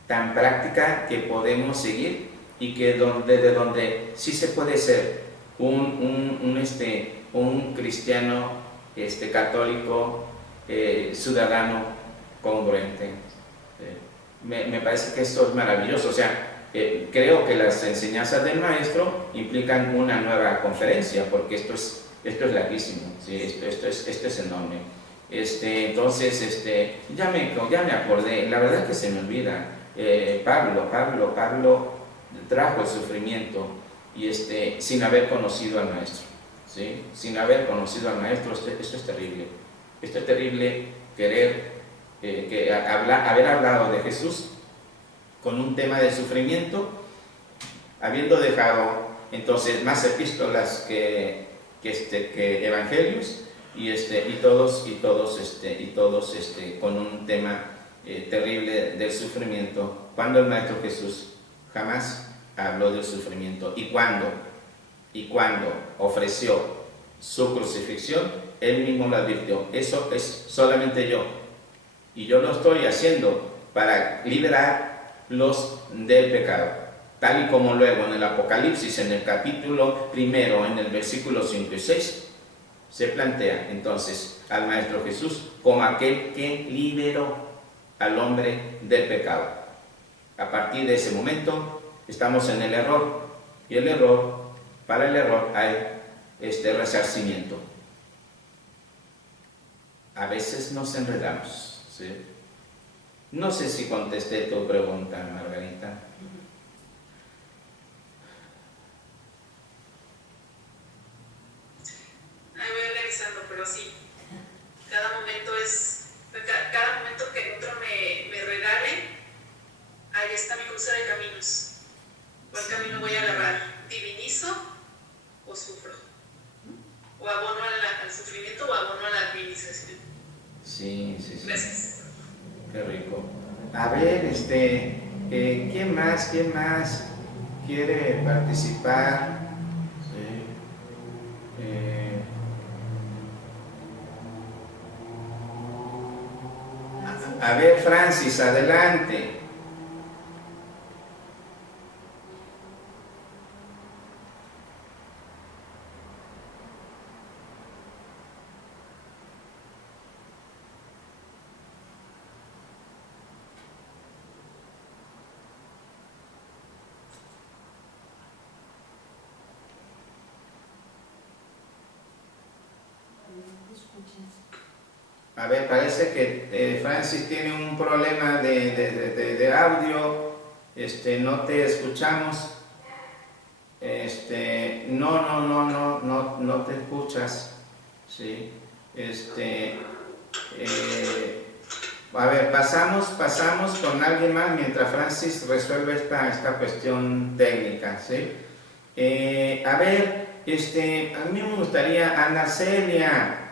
tan práctica, que podemos seguir, y que desde donde sí se puede ser un cristiano católico, ciudadano congruente. Me parece que esto es maravilloso. O sea, creo que las enseñanzas del Maestro implican una nueva conferencia, porque esto es larguísimo, ¿sí? Esto es enorme. Entonces, ya me acordé, la verdad es que se me olvida. Pablo trajo el sufrimiento, y sin haber conocido al Maestro, ¿sí? Sin haber conocido al Maestro. Esto es terrible. Esto es terrible, querer haber hablado de Jesús con un tema de sufrimiento, habiendo dejado entonces más epístolas que evangelios, y todos con un tema terrible del sufrimiento, cuando el Maestro Jesús jamás habló del sufrimiento. Y cuando ofreció su crucifixión, él mismo lo advirtió: eso es solamente yo, y yo lo estoy haciendo para liberarlos del pecado, tal y como luego en el Apocalipsis, en el capítulo 1, en el versículo 5 y 6, se plantea entonces al Maestro Jesús como aquel que liberó al hombre del pecado. A partir de ese momento estamos en el error, y para el error hay resarcimiento. A veces nos enredamos, ¿sí? No sé si contesté tu pregunta, Margarita. Ahí voy organizando, pero sí. Cada momento que otro me regale, ahí está mi cruce de caminos. ¿Cuál camino voy a agarrar? ¿Divinizo o sufro? ¿O abono al sufrimiento o abono a la divinización? Sí. Gracias. Qué rico. A ver, ¿quién más quiere participar? Sí. A ver, Francis, adelante. A ver, parece que Francis tiene un problema de audio. No te escuchamos. No te escuchas. Sí. A ver, pasamos con alguien más mientras Francis resuelve esta cuestión técnica, ¿sí? A ver, a mí me gustaría, Ana Celia,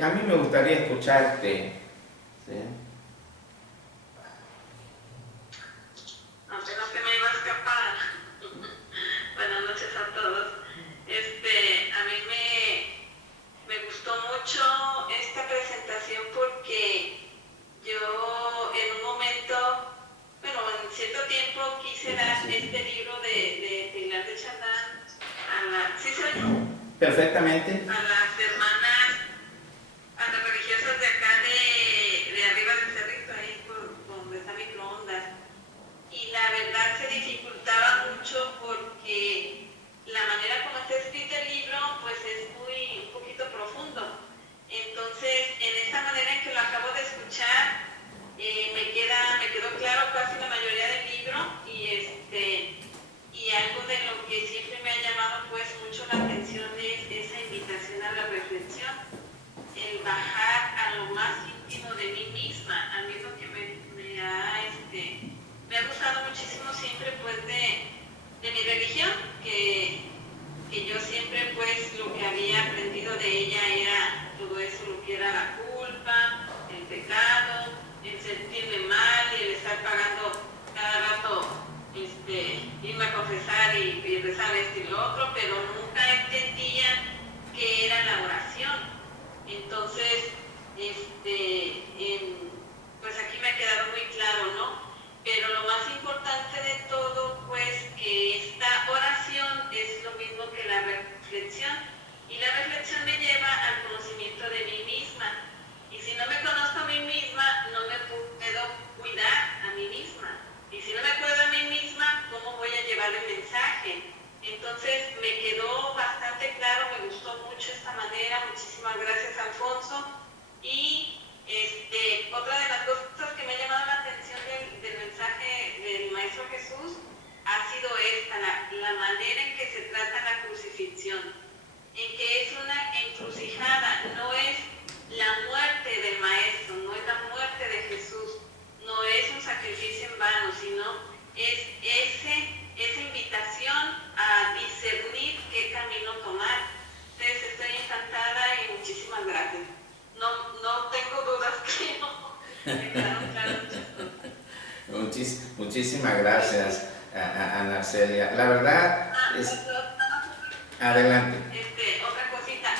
a mí me gustaría escucharte, ¿sí? Aunque no se me iba a escapar. Buenas noches a todos. A mí me gustó mucho perfectamente. a las hermanas, a las religiosas de acá de arriba del cerrito, ahí por donde está microondas. Y la verdad se dificultaba mucho porque la manera como está escrito el libro pues es un poquito profundo. Entonces, en esta manera en que lo acabo de escuchar, me quedó claro casi la mayoría del libro y algo de lo que siempre me ha llamado pues mucho la atención es esa invitación a la reflexión, el bajar a lo más íntimo de mí misma. A mí lo que me ha gustado muchísimo siempre pues de mi religión, que yo siempre pues lo que había aprendido de ella era todo eso, lo que era la culpa, el pecado, el sentirme mal y el estar pagando cada rato, irme a confesar y rezar esto y lo otro, pero nunca entendía qué era la oración. Entonces, pues aquí me ha quedado muy claro, ¿no? Pero lo más importante de todo, pues, que esta oración es lo mismo que la reflexión, y la reflexión me lleva al conocimiento de mí misma. Y si no me conozco a mí misma, no me puedo cuidar a mí misma. Y si no me cuido a mí misma, ¿cómo voy a llevar el mensaje? Entonces me quedó bastante claro, me gustó mucho esta manera. Muchísimas gracias, Alfonso. Y otra de las cosas que me ha llamado la atención del mensaje del Maestro Jesús ha sido esta, la manera en que se trata la crucifixión, en que es una encrucijada, no es la muerte del Maestro, no es la muerte de Jesús, no es un sacrificio en vano, sino es esa invitación a discernir qué camino tomar. Entonces estoy encantada y muchísimas gracias. No tengo dudas, creo. Me quedaron claras muchas cosas. Muchísimas gracias, Ana Arcelia. La verdad es... Adelante. Otra cosita.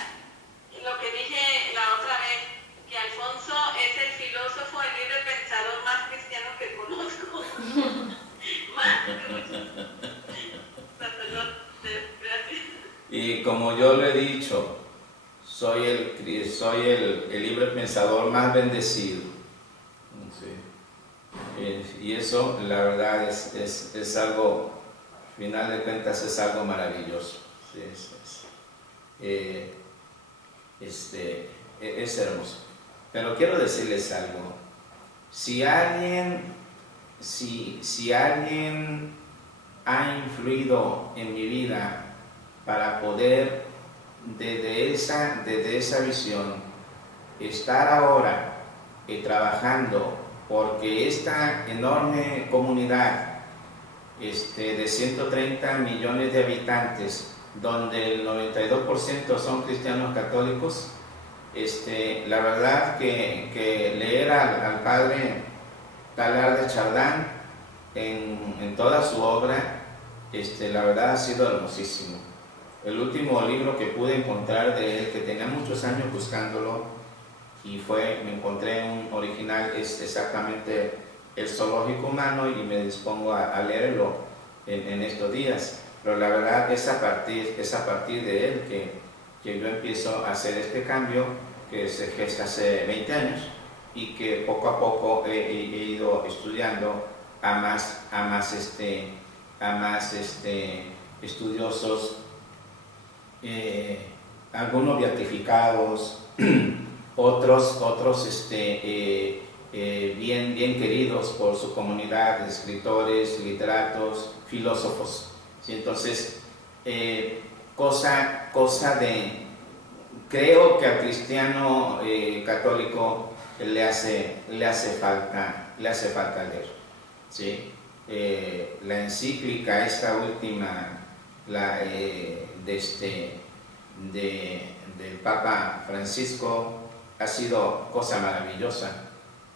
Lo que dije la otra vez, que Alfonso es el filósofo, el libre pensador más cristiano que conozco. Más que muchos sacerdotes. Gracias. Y como yo lo he dicho, soy el libre pensador más bendecido. Sí. Y eso, la verdad, es algo, al final de cuentas, es algo maravilloso. Sí, es hermoso. Pero quiero decirles algo. Si alguien ha influido en mi vida para poder desde esa visión estar ahora trabajando porque esta enorme comunidad de 130 millones de habitantes, donde el 92% son cristianos católicos, la verdad que leer al padre Talar de Chardán en toda su obra, la verdad ha sido hermosísimo. El último libro que pude encontrar de él, que tenía muchos años buscándolo, y me encontré un original, es exactamente El zoológico humano, y me dispongo a leerlo en estos días. Pero la verdad es a partir de él que yo empiezo a hacer este cambio que se gesta hace 20 años y que poco a poco he ido estudiando a más estudiosos, algunos beatificados, otros bien queridos por su comunidad, escritores, literatos, filósofos. ¿Sí? Entonces, creo que al cristiano católico le hace falta leer. ¿Sí? La encíclica, esta última, del Papa Francisco, ha sido cosa maravillosa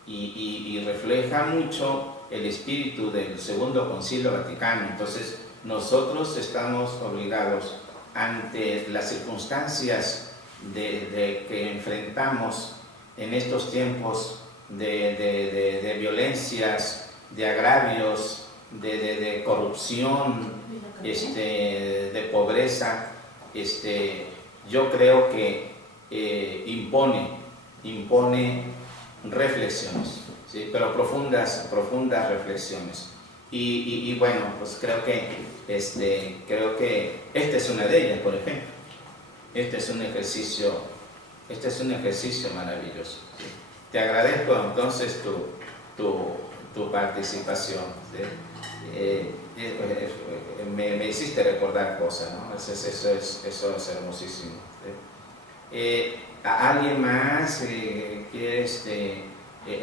y refleja mucho el espíritu del Segundo Concilio Vaticano. Entonces, nosotros estamos obligados, ante las circunstancias que enfrentamos en estos tiempos de violencias, de agravios, de corrupción, de pobreza, yo creo que impone reflexiones, ¿sí? Pero profundas reflexiones. Y bueno, pues creo que esta es una de ellas, por ejemplo. Este es un ejercicio maravilloso, ¿sí? Te agradezco entonces tu participación, ¿sí? Me hiciste recordar cosas, ¿no? Eso es hermosísimo, ¿sí? ¿Alguien más quiere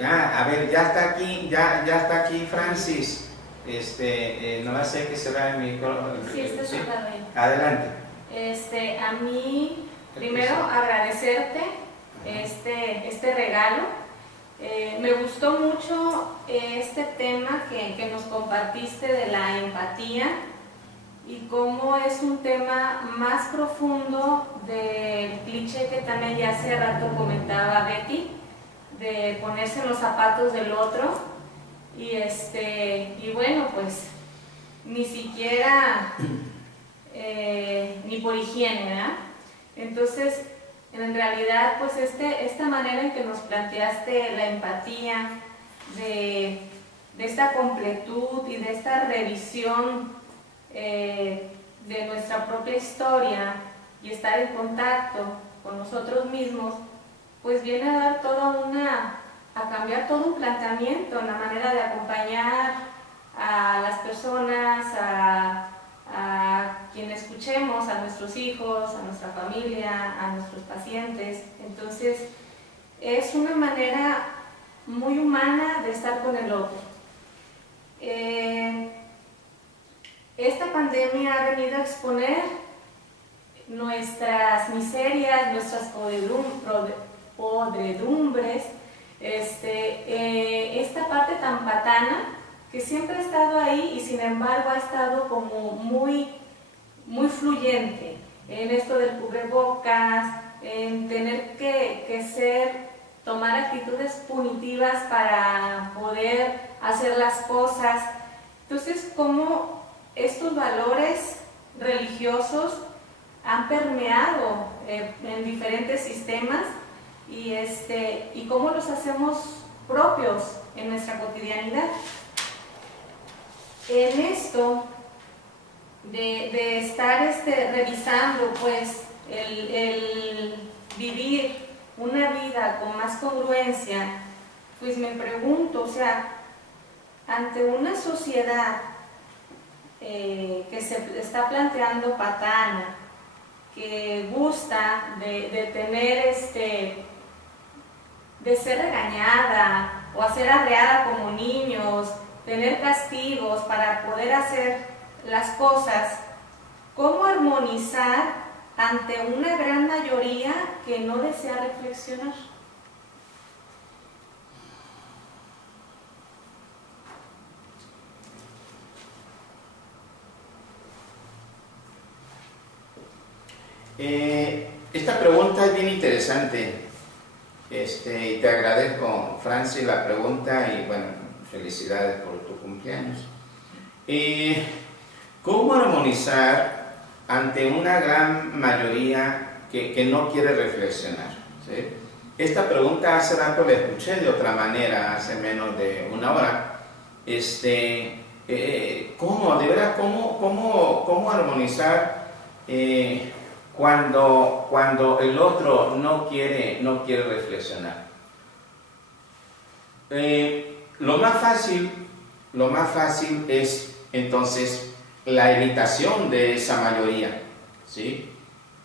a ver, ya está aquí Francis. No va a ser que se vea el micrófono. Sí, ¿Sí? está bien. Adelante. A mí, primero agradecerte este regalo. Me gustó mucho este tema que nos compartiste de la empatía y cómo es un tema más profundo del cliché que también ya hace rato comentaba Betty, de ponerse en los zapatos del otro. Y bueno, pues ni siquiera ni por higiene, ¿verdad? Entonces, en realidad, pues esta manera en que nos planteaste la empatía, de esta completud y de esta revisión de nuestra propia historia y estar en contacto con nosotros mismos, pues viene a dar a cambiar todo un planteamiento en la manera de acompañar a las personas, a quien escuchemos, a nuestros hijos, a nuestra familia, a nuestros pacientes. Entonces, es una manera muy humana de estar con el otro. Esta pandemia ha venido a exponer nuestras miserias, nuestras podredumbres, esta parte tan patana que siempre ha estado ahí y sin embargo ha estado como muy fluyente en esto del cubrebocas, en tener que tomar actitudes punitivas para poder hacer las cosas. Entonces, cómo estos valores religiosos han permeado en diferentes sistemas y cómo los hacemos propios en nuestra cotidianidad. En esto de estar revisando pues el vivir una vida con más congruencia, pues me pregunto, o sea, ante una sociedad que se está planteando patana, que gusta de tener de ser regañada o a ser arreada como niños, tener castigos para poder hacer las cosas, ¿cómo armonizar ante una gran mayoría que no desea reflexionar? Esta pregunta es bien interesante, y te agradezco, Francis, la pregunta y bueno, felicidades por tu cumpleaños. ¿Cómo armonizar ante una gran mayoría que no quiere reflexionar? ¿Sí? Esta pregunta hace rato la escuché de otra manera, hace menos de una hora. ¿Cómo? De verdad, ¿cómo armonizar cuando el otro no quiere reflexionar? Lo más fácil es entonces la evitación de esa mayoría, ¿sí?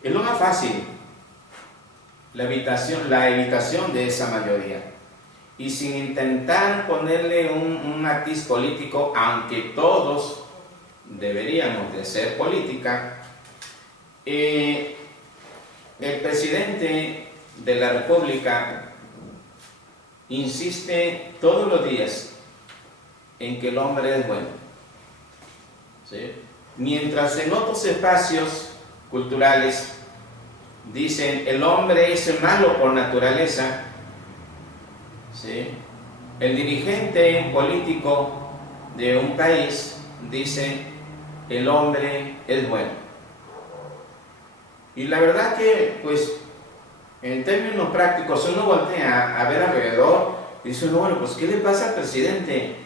Es lo más fácil, la evitación de esa mayoría. Y sin intentar ponerle un matiz político, aunque todos deberíamos de ser política, el presidente de la República insiste todos los días en que el hombre es bueno, ¿sí? Mientras en otros espacios culturales dicen el hombre es malo por naturaleza, ¿sí? El dirigente político de un país dice el hombre es bueno. Y la verdad que, pues, en términos prácticos, uno voltea a ver alrededor y dice, bueno, pues, ¿qué le pasa al presidente?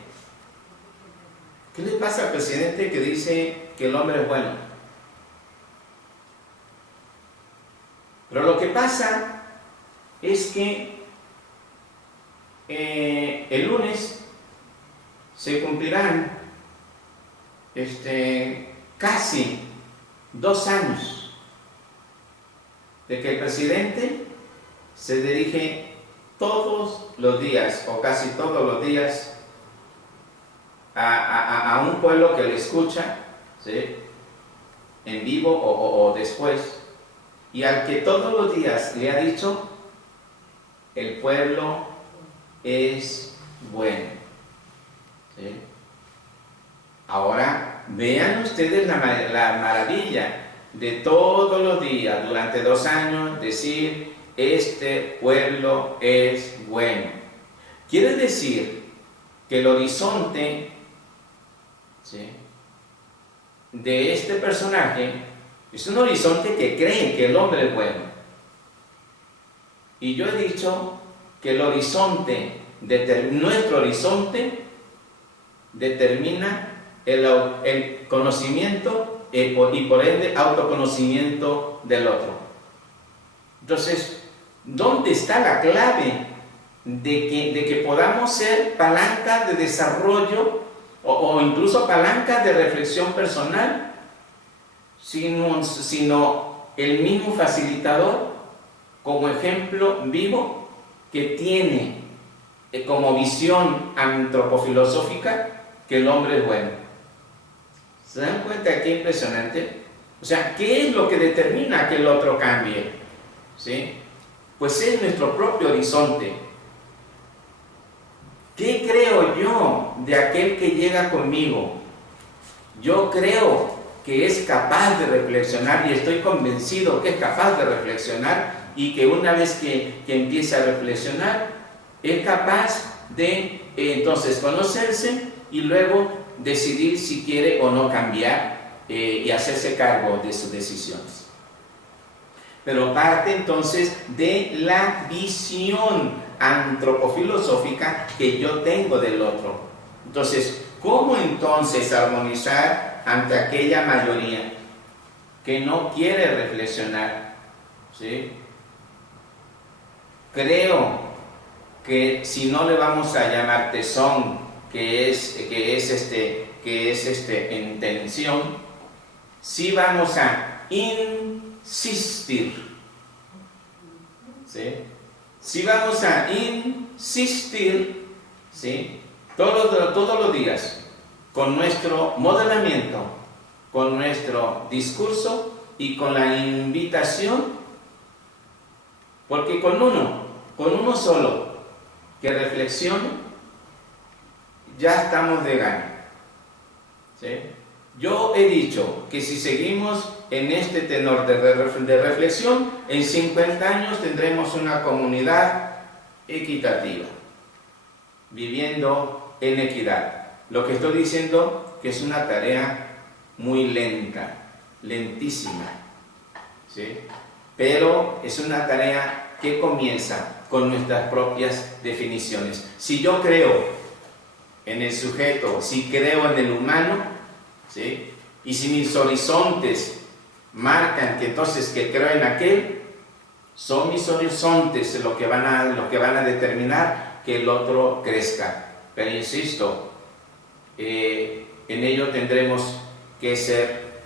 ¿Qué le pasa al presidente que dice que el hombre es bueno? Pero lo que pasa es que el lunes se cumplirán casi 2 años de que el presidente se dirige todos los días, o casi todos los días, a un pueblo que le escucha, ¿sí?, en vivo o después, y al que todos los días le ha dicho, el pueblo es bueno, ¿sí? Ahora, vean ustedes la maravilla de todos los días, durante 2 años, decir, este pueblo es bueno. Quiere decir que el horizonte, ¿sí?, de este personaje es un horizonte que cree que el hombre es bueno. Y yo he dicho que el horizonte, nuestro horizonte, determina el conocimiento y por ende autoconocimiento del otro. Entonces, ¿dónde está la clave de que podamos ser palancas de desarrollo o incluso palancas de reflexión personal, sino el mismo facilitador como ejemplo vivo que tiene como visión antropofilosófica que el hombre es bueno? ¿Se dan cuenta qué impresionante? O sea, ¿qué es lo que determina que el otro cambie? ¿Sí? Pues es nuestro propio horizonte. ¿Qué creo yo de aquel que llega conmigo? Yo creo que es capaz de reflexionar y estoy convencido que es capaz de reflexionar y que una vez que empiece a reflexionar, es capaz de entonces conocerse y luego decidir si quiere o no cambiar y hacerse cargo de sus decisiones. Pero parte entonces de la visión antropofilosófica que yo tengo del otro. Entonces, ¿cómo entonces armonizar ante aquella mayoría que no quiere reflexionar? ¿Sí? Creo que si no le vamos a llamar tesón, que es intención, sí vamos a insistir. ¿Sí? Si vamos a insistir, ¿sí?, todos los días, con nuestro modelamiento, con nuestro discurso y con la invitación, porque con uno solo que reflexione, ya estamos de gana. ¿Sí? Yo he dicho que si seguimos en este tenor de reflexión, en 50 años tendremos una comunidad equitativa, viviendo en equidad. Lo que estoy diciendo que es una tarea muy lenta, lentísima, ¿sí?, pero es una tarea que comienza con nuestras propias definiciones. Si yo creo en el sujeto, si creo en el humano, ¿sí?, y si mis horizontes marcan que entonces que creo en aquel, son mis horizontes lo que van a determinar que el otro crezca. Pero insisto, en ello tendremos que ser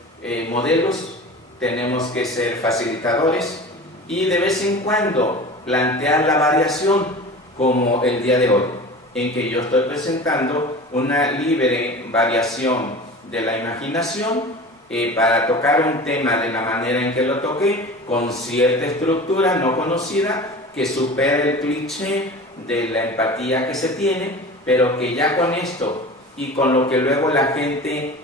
modelos, tenemos que ser facilitadores y de vez en cuando plantear la variación, como el día de hoy, en que yo estoy presentando una libre variación de la imaginación para tocar un tema de la manera en que lo toqué, con cierta estructura no conocida que supere el cliché de la empatía que se tiene, pero que ya con esto y con lo que luego la gente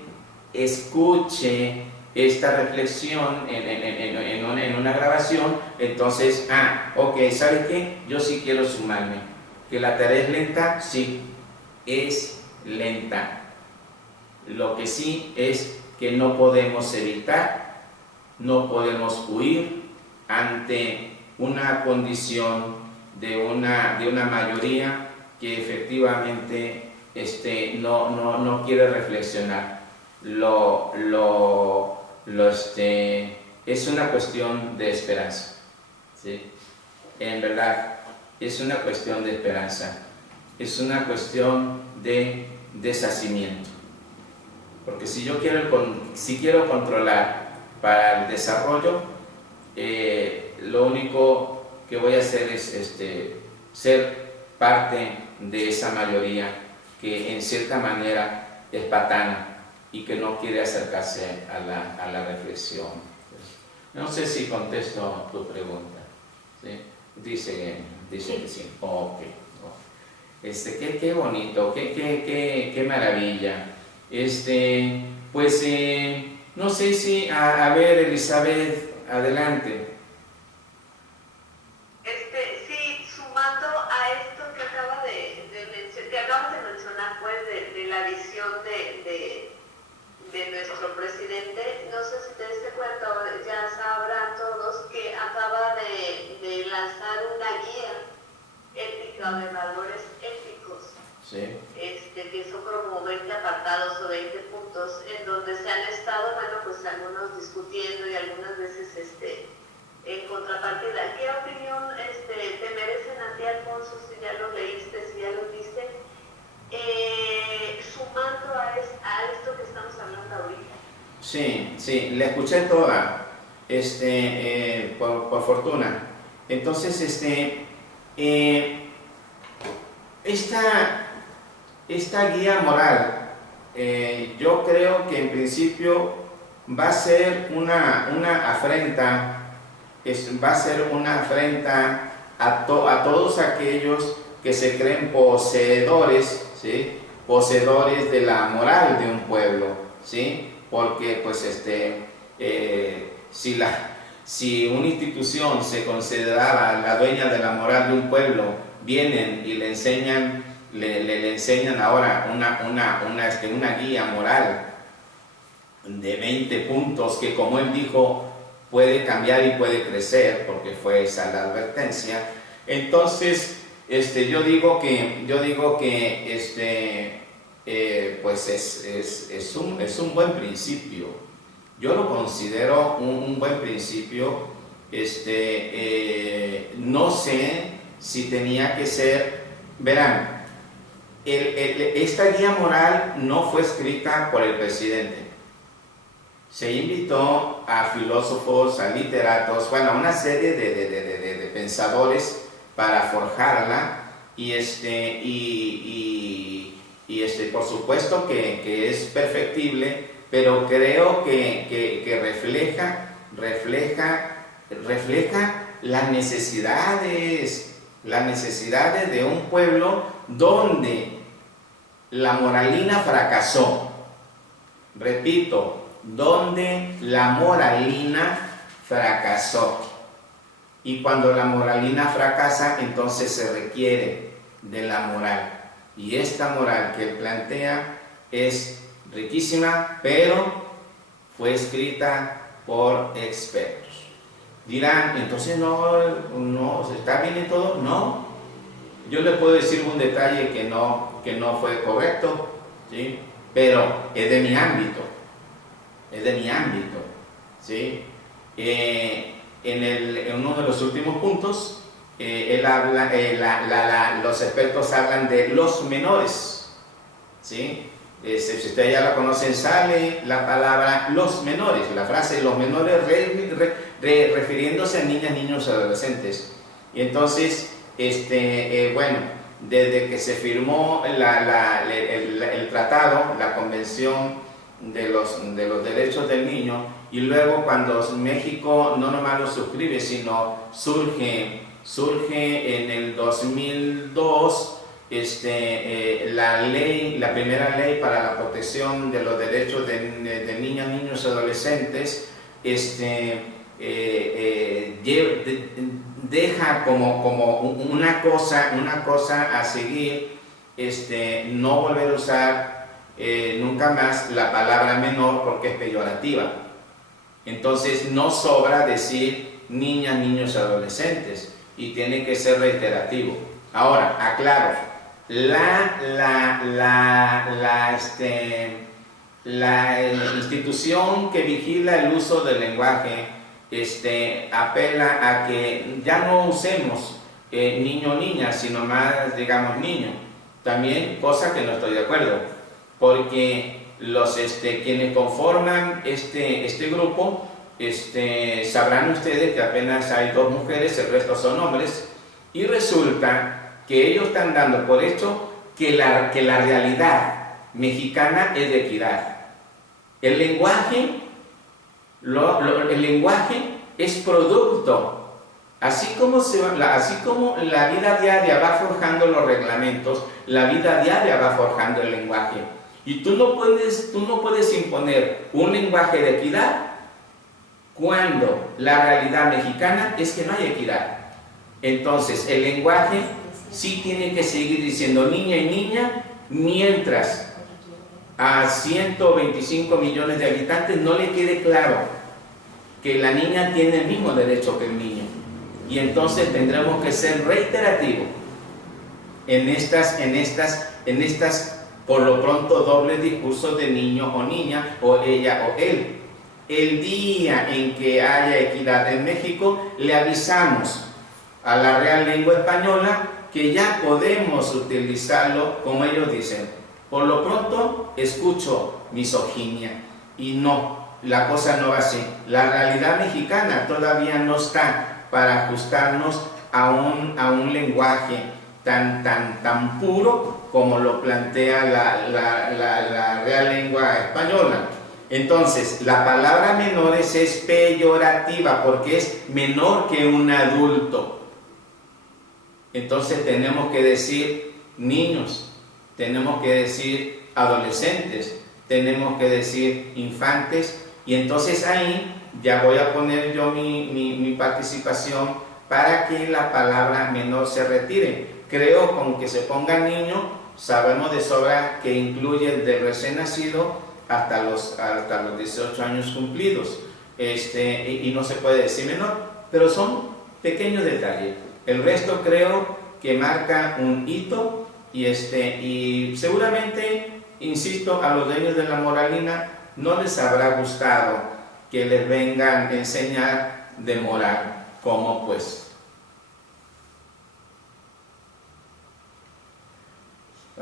escuche esta reflexión en una grabación, entonces, ok, ¿sabe qué? Yo sí quiero sumarme. ¿Que la tarea es lenta? Sí, es lenta. Lo que sí es que no podemos evitar no podemos huir ante una condición de una mayoría que efectivamente no quiere reflexionar. Es una cuestión de esperanza, ¿sí? En verdad, es una cuestión de esperanza, es una cuestión de deshacimiento. Porque si quiero controlar para el desarrollo, lo único que voy a hacer es ser parte de esa mayoría que en cierta manera es patana y que no quiere acercarse a la reflexión. No sé si contesto tu pregunta, ¿sí? Dice que sí. Okay. Qué bonito, qué maravilla. Pues no sé si, a ver, Elizabeth, adelante. Sí, sumando a esto que acabas de mencionar, pues, de la visión de nuestro presidente, no sé si te diste cuenta, ya sabrán todos que acaba de lanzar una guía ética de valores éticos. Sí. Que son como 20 apartados o 20 puntos en donde se han estado, bueno, pues algunos discutiendo y algunas veces en contrapartida. ¿Qué opinión te merecen a ti, Alfonso, si ya lo leíste, si ya lo viste? Sumando a esto que estamos hablando ahorita. Sí, la escuché toda, por fortuna. Entonces, esta guía moral, yo creo que en principio va a ser una afrenta, va a ser una afrenta a todos aquellos que se creen poseedores, ¿sí? Poseedores de la moral de un pueblo, ¿sí? Porque pues si una institución se consideraba la dueña de la moral de un pueblo, vienen y le enseñan ahora una guía moral de 20 puntos que, como él dijo, puede cambiar y puede crecer, porque fue esa la advertencia. Entonces, yo digo que pues es un buen principio. Yo lo considero un buen principio. No sé si tenía que ser, verán, esta guía moral no fue escrita por el presidente. Se invitó a filósofos, a literatos, bueno, a una serie de pensadores para forjarla, y por supuesto que es perfectible, pero creo que refleja las necesidades de un pueblo donde la moralina fracasó. Repito, donde la moralina fracasó. Y cuando la moralina fracasa, entonces se requiere de la moral. Y esta moral que él plantea es riquísima, pero fue escrita por expertos. Dirán, entonces no está bien en todo. No, yo le puedo decir un detalle que no fue correcto, ¿sí? Pero es de mi ámbito, ¿sí? En uno de los últimos puntos, él habla, los expertos hablan de los menores, ¿sí? Si ustedes ya la conocen, sale la palabra los menores, la frase los menores refiriéndose a niñas, niños y adolescentes. Y entonces, bueno, desde que se firmó el tratado, la Convención de los Derechos del Niño, y luego cuando México no nomás lo suscribe, sino surge en el 2002 la primera ley para la protección de los derechos de niñas, niños y adolescentes, deja como una cosa a seguir, no volver a usar nunca más la palabra menor porque es peyorativa. Entonces no sobra decir niñas, niños, adolescentes, y tiene que ser reiterativo. Ahora, aclaro, la institución que vigila el uso del lenguaje apela a que ya no usemos niño o niña, sino más, digamos, niño. También, cosa que no estoy de acuerdo, porque quienes conforman este grupo, sabrán ustedes que apenas hay 2 mujeres, el resto son hombres, y resulta que ellos están dando por hecho que la realidad mexicana es de equidad. El lenguaje es producto, así como la vida diaria va forjando los reglamentos, la vida diaria va forjando el lenguaje. Y tú no puedes imponer un lenguaje de equidad cuando la realidad mexicana es que no hay equidad. Entonces, el lenguaje sí tiene que seguir diciendo niña y niña, mientras a 125 millones de habitantes no le quede claro que la niña tiene el mismo derecho que el niño. Y entonces tendremos que ser reiterativos en estas por lo pronto dobles discursos de niño o niña, o ella o él. El día en que haya equidad en México, le avisamos a la Real Lengua Española que ya podemos utilizarlo como ellos dicen. Por lo pronto escucho misoginia, y no, la cosa no va así. La realidad mexicana todavía no está para ajustarnos a un lenguaje tan puro como lo plantea la Real Lengua Española. Entonces, la palabra menores es peyorativa porque es menor que un adulto. Entonces tenemos que decir niños, tenemos que decir adolescentes, tenemos que decir infantes, y entonces ahí ya voy a poner yo mi participación para que la palabra menor se retire. Creo que con que se ponga niño, sabemos de sobra que incluye desde recién nacido hasta los 18 años cumplidos, y no se puede decir menor, pero son pequeños detalles. El resto creo que marca un hito, y seguramente, insisto, a los dueños de la moralina no les habrá gustado que les vengan a enseñar de moral, como pues.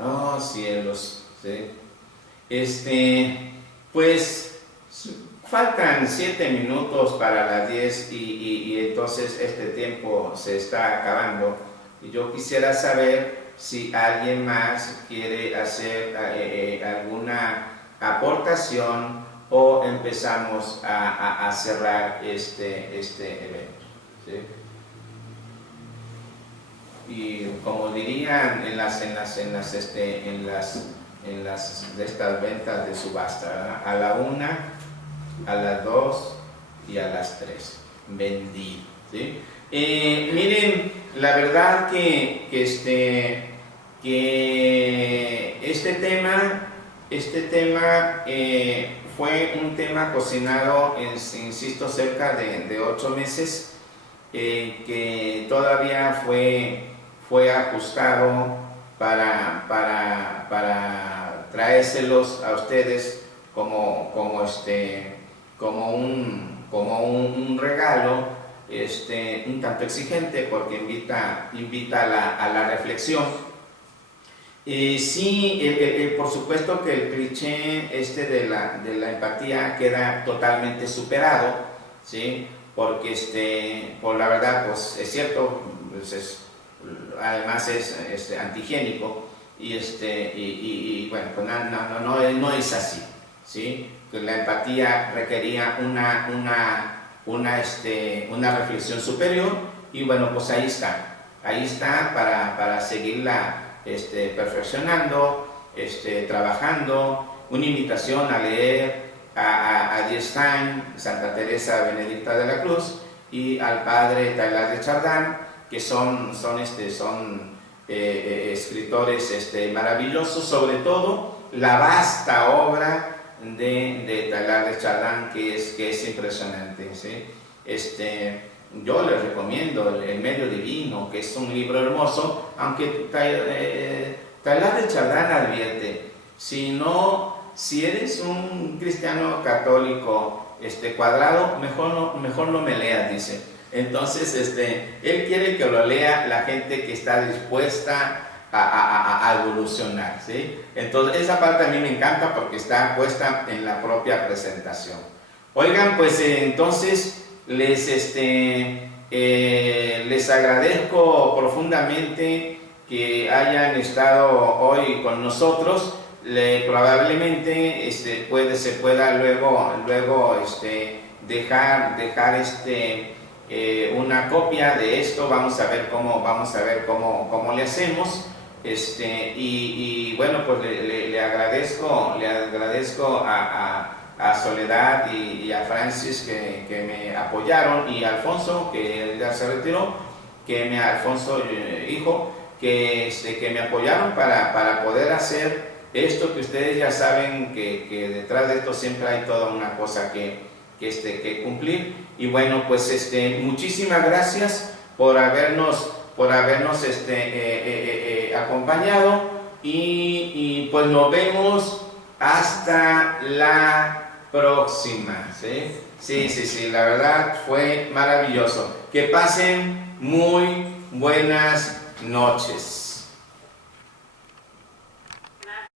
Oh, cielos, ¿sí? Pues faltan 7 minutos para las 10 y entonces este tiempo se está acabando. Y yo quisiera saber si alguien más quiere hacer alguna aportación, o empezamos a cerrar este evento, ¿sí? Y como dirían en las de estas ventas de subasta, ¿verdad? A la 1, a las 2 y a las 3 vendido, ¿sí? Miren, la verdad que este tema fue un tema cocinado, insisto, cerca de 8 meses, que todavía fue ajustado para traérselos a ustedes como un regalo, un tanto exigente, porque invita a la reflexión. Sí, por supuesto que el cliché de la empatía queda totalmente superado, ¿sí? Porque por la verdad, pues es cierto, pues además es antihigiénico, y bueno, pues no es así, ¿sí? Que la empatía requería una reflexión superior, y bueno, pues ahí está para seguirla perfeccionando, trabajando. Una invitación a leer a Die Stein, Santa Teresa Benedicta de la Cruz, y al padre Teilhard de Chardin, que son escritores maravillosos, sobre todo la vasta obra de Talar de Chardán, que es impresionante, ¿sí? Yo les recomiendo el Medio Divino, que es un libro hermoso, aunque Talar de Chardán advierte, si eres un cristiano católico cuadrado, mejor no me leas, dice. Entonces, él quiere que lo lea la gente que está dispuesta a evolucionar, ¿sí? Entonces, esa parte a mí me encanta porque está puesta en la propia presentación. Oigan, pues entonces les agradezco profundamente que hayan estado hoy con nosotros. Probablemente se pueda luego dejar una copia de esto. Vamos a ver cómo le hacemos. Y bueno, pues le agradezco a Soledad y a Francis que me apoyaron, y a Alfonso, que ya se retiró, Alfonso hijo, que me apoyaron para poder hacer esto, que ustedes ya saben que detrás de esto siempre hay toda una cosa que cumplir. Y bueno, pues muchísimas gracias por habernos acompañado, y pues nos vemos hasta la próxima, ¿sí? Sí, la verdad fue maravilloso. Que pasen muy buenas noches.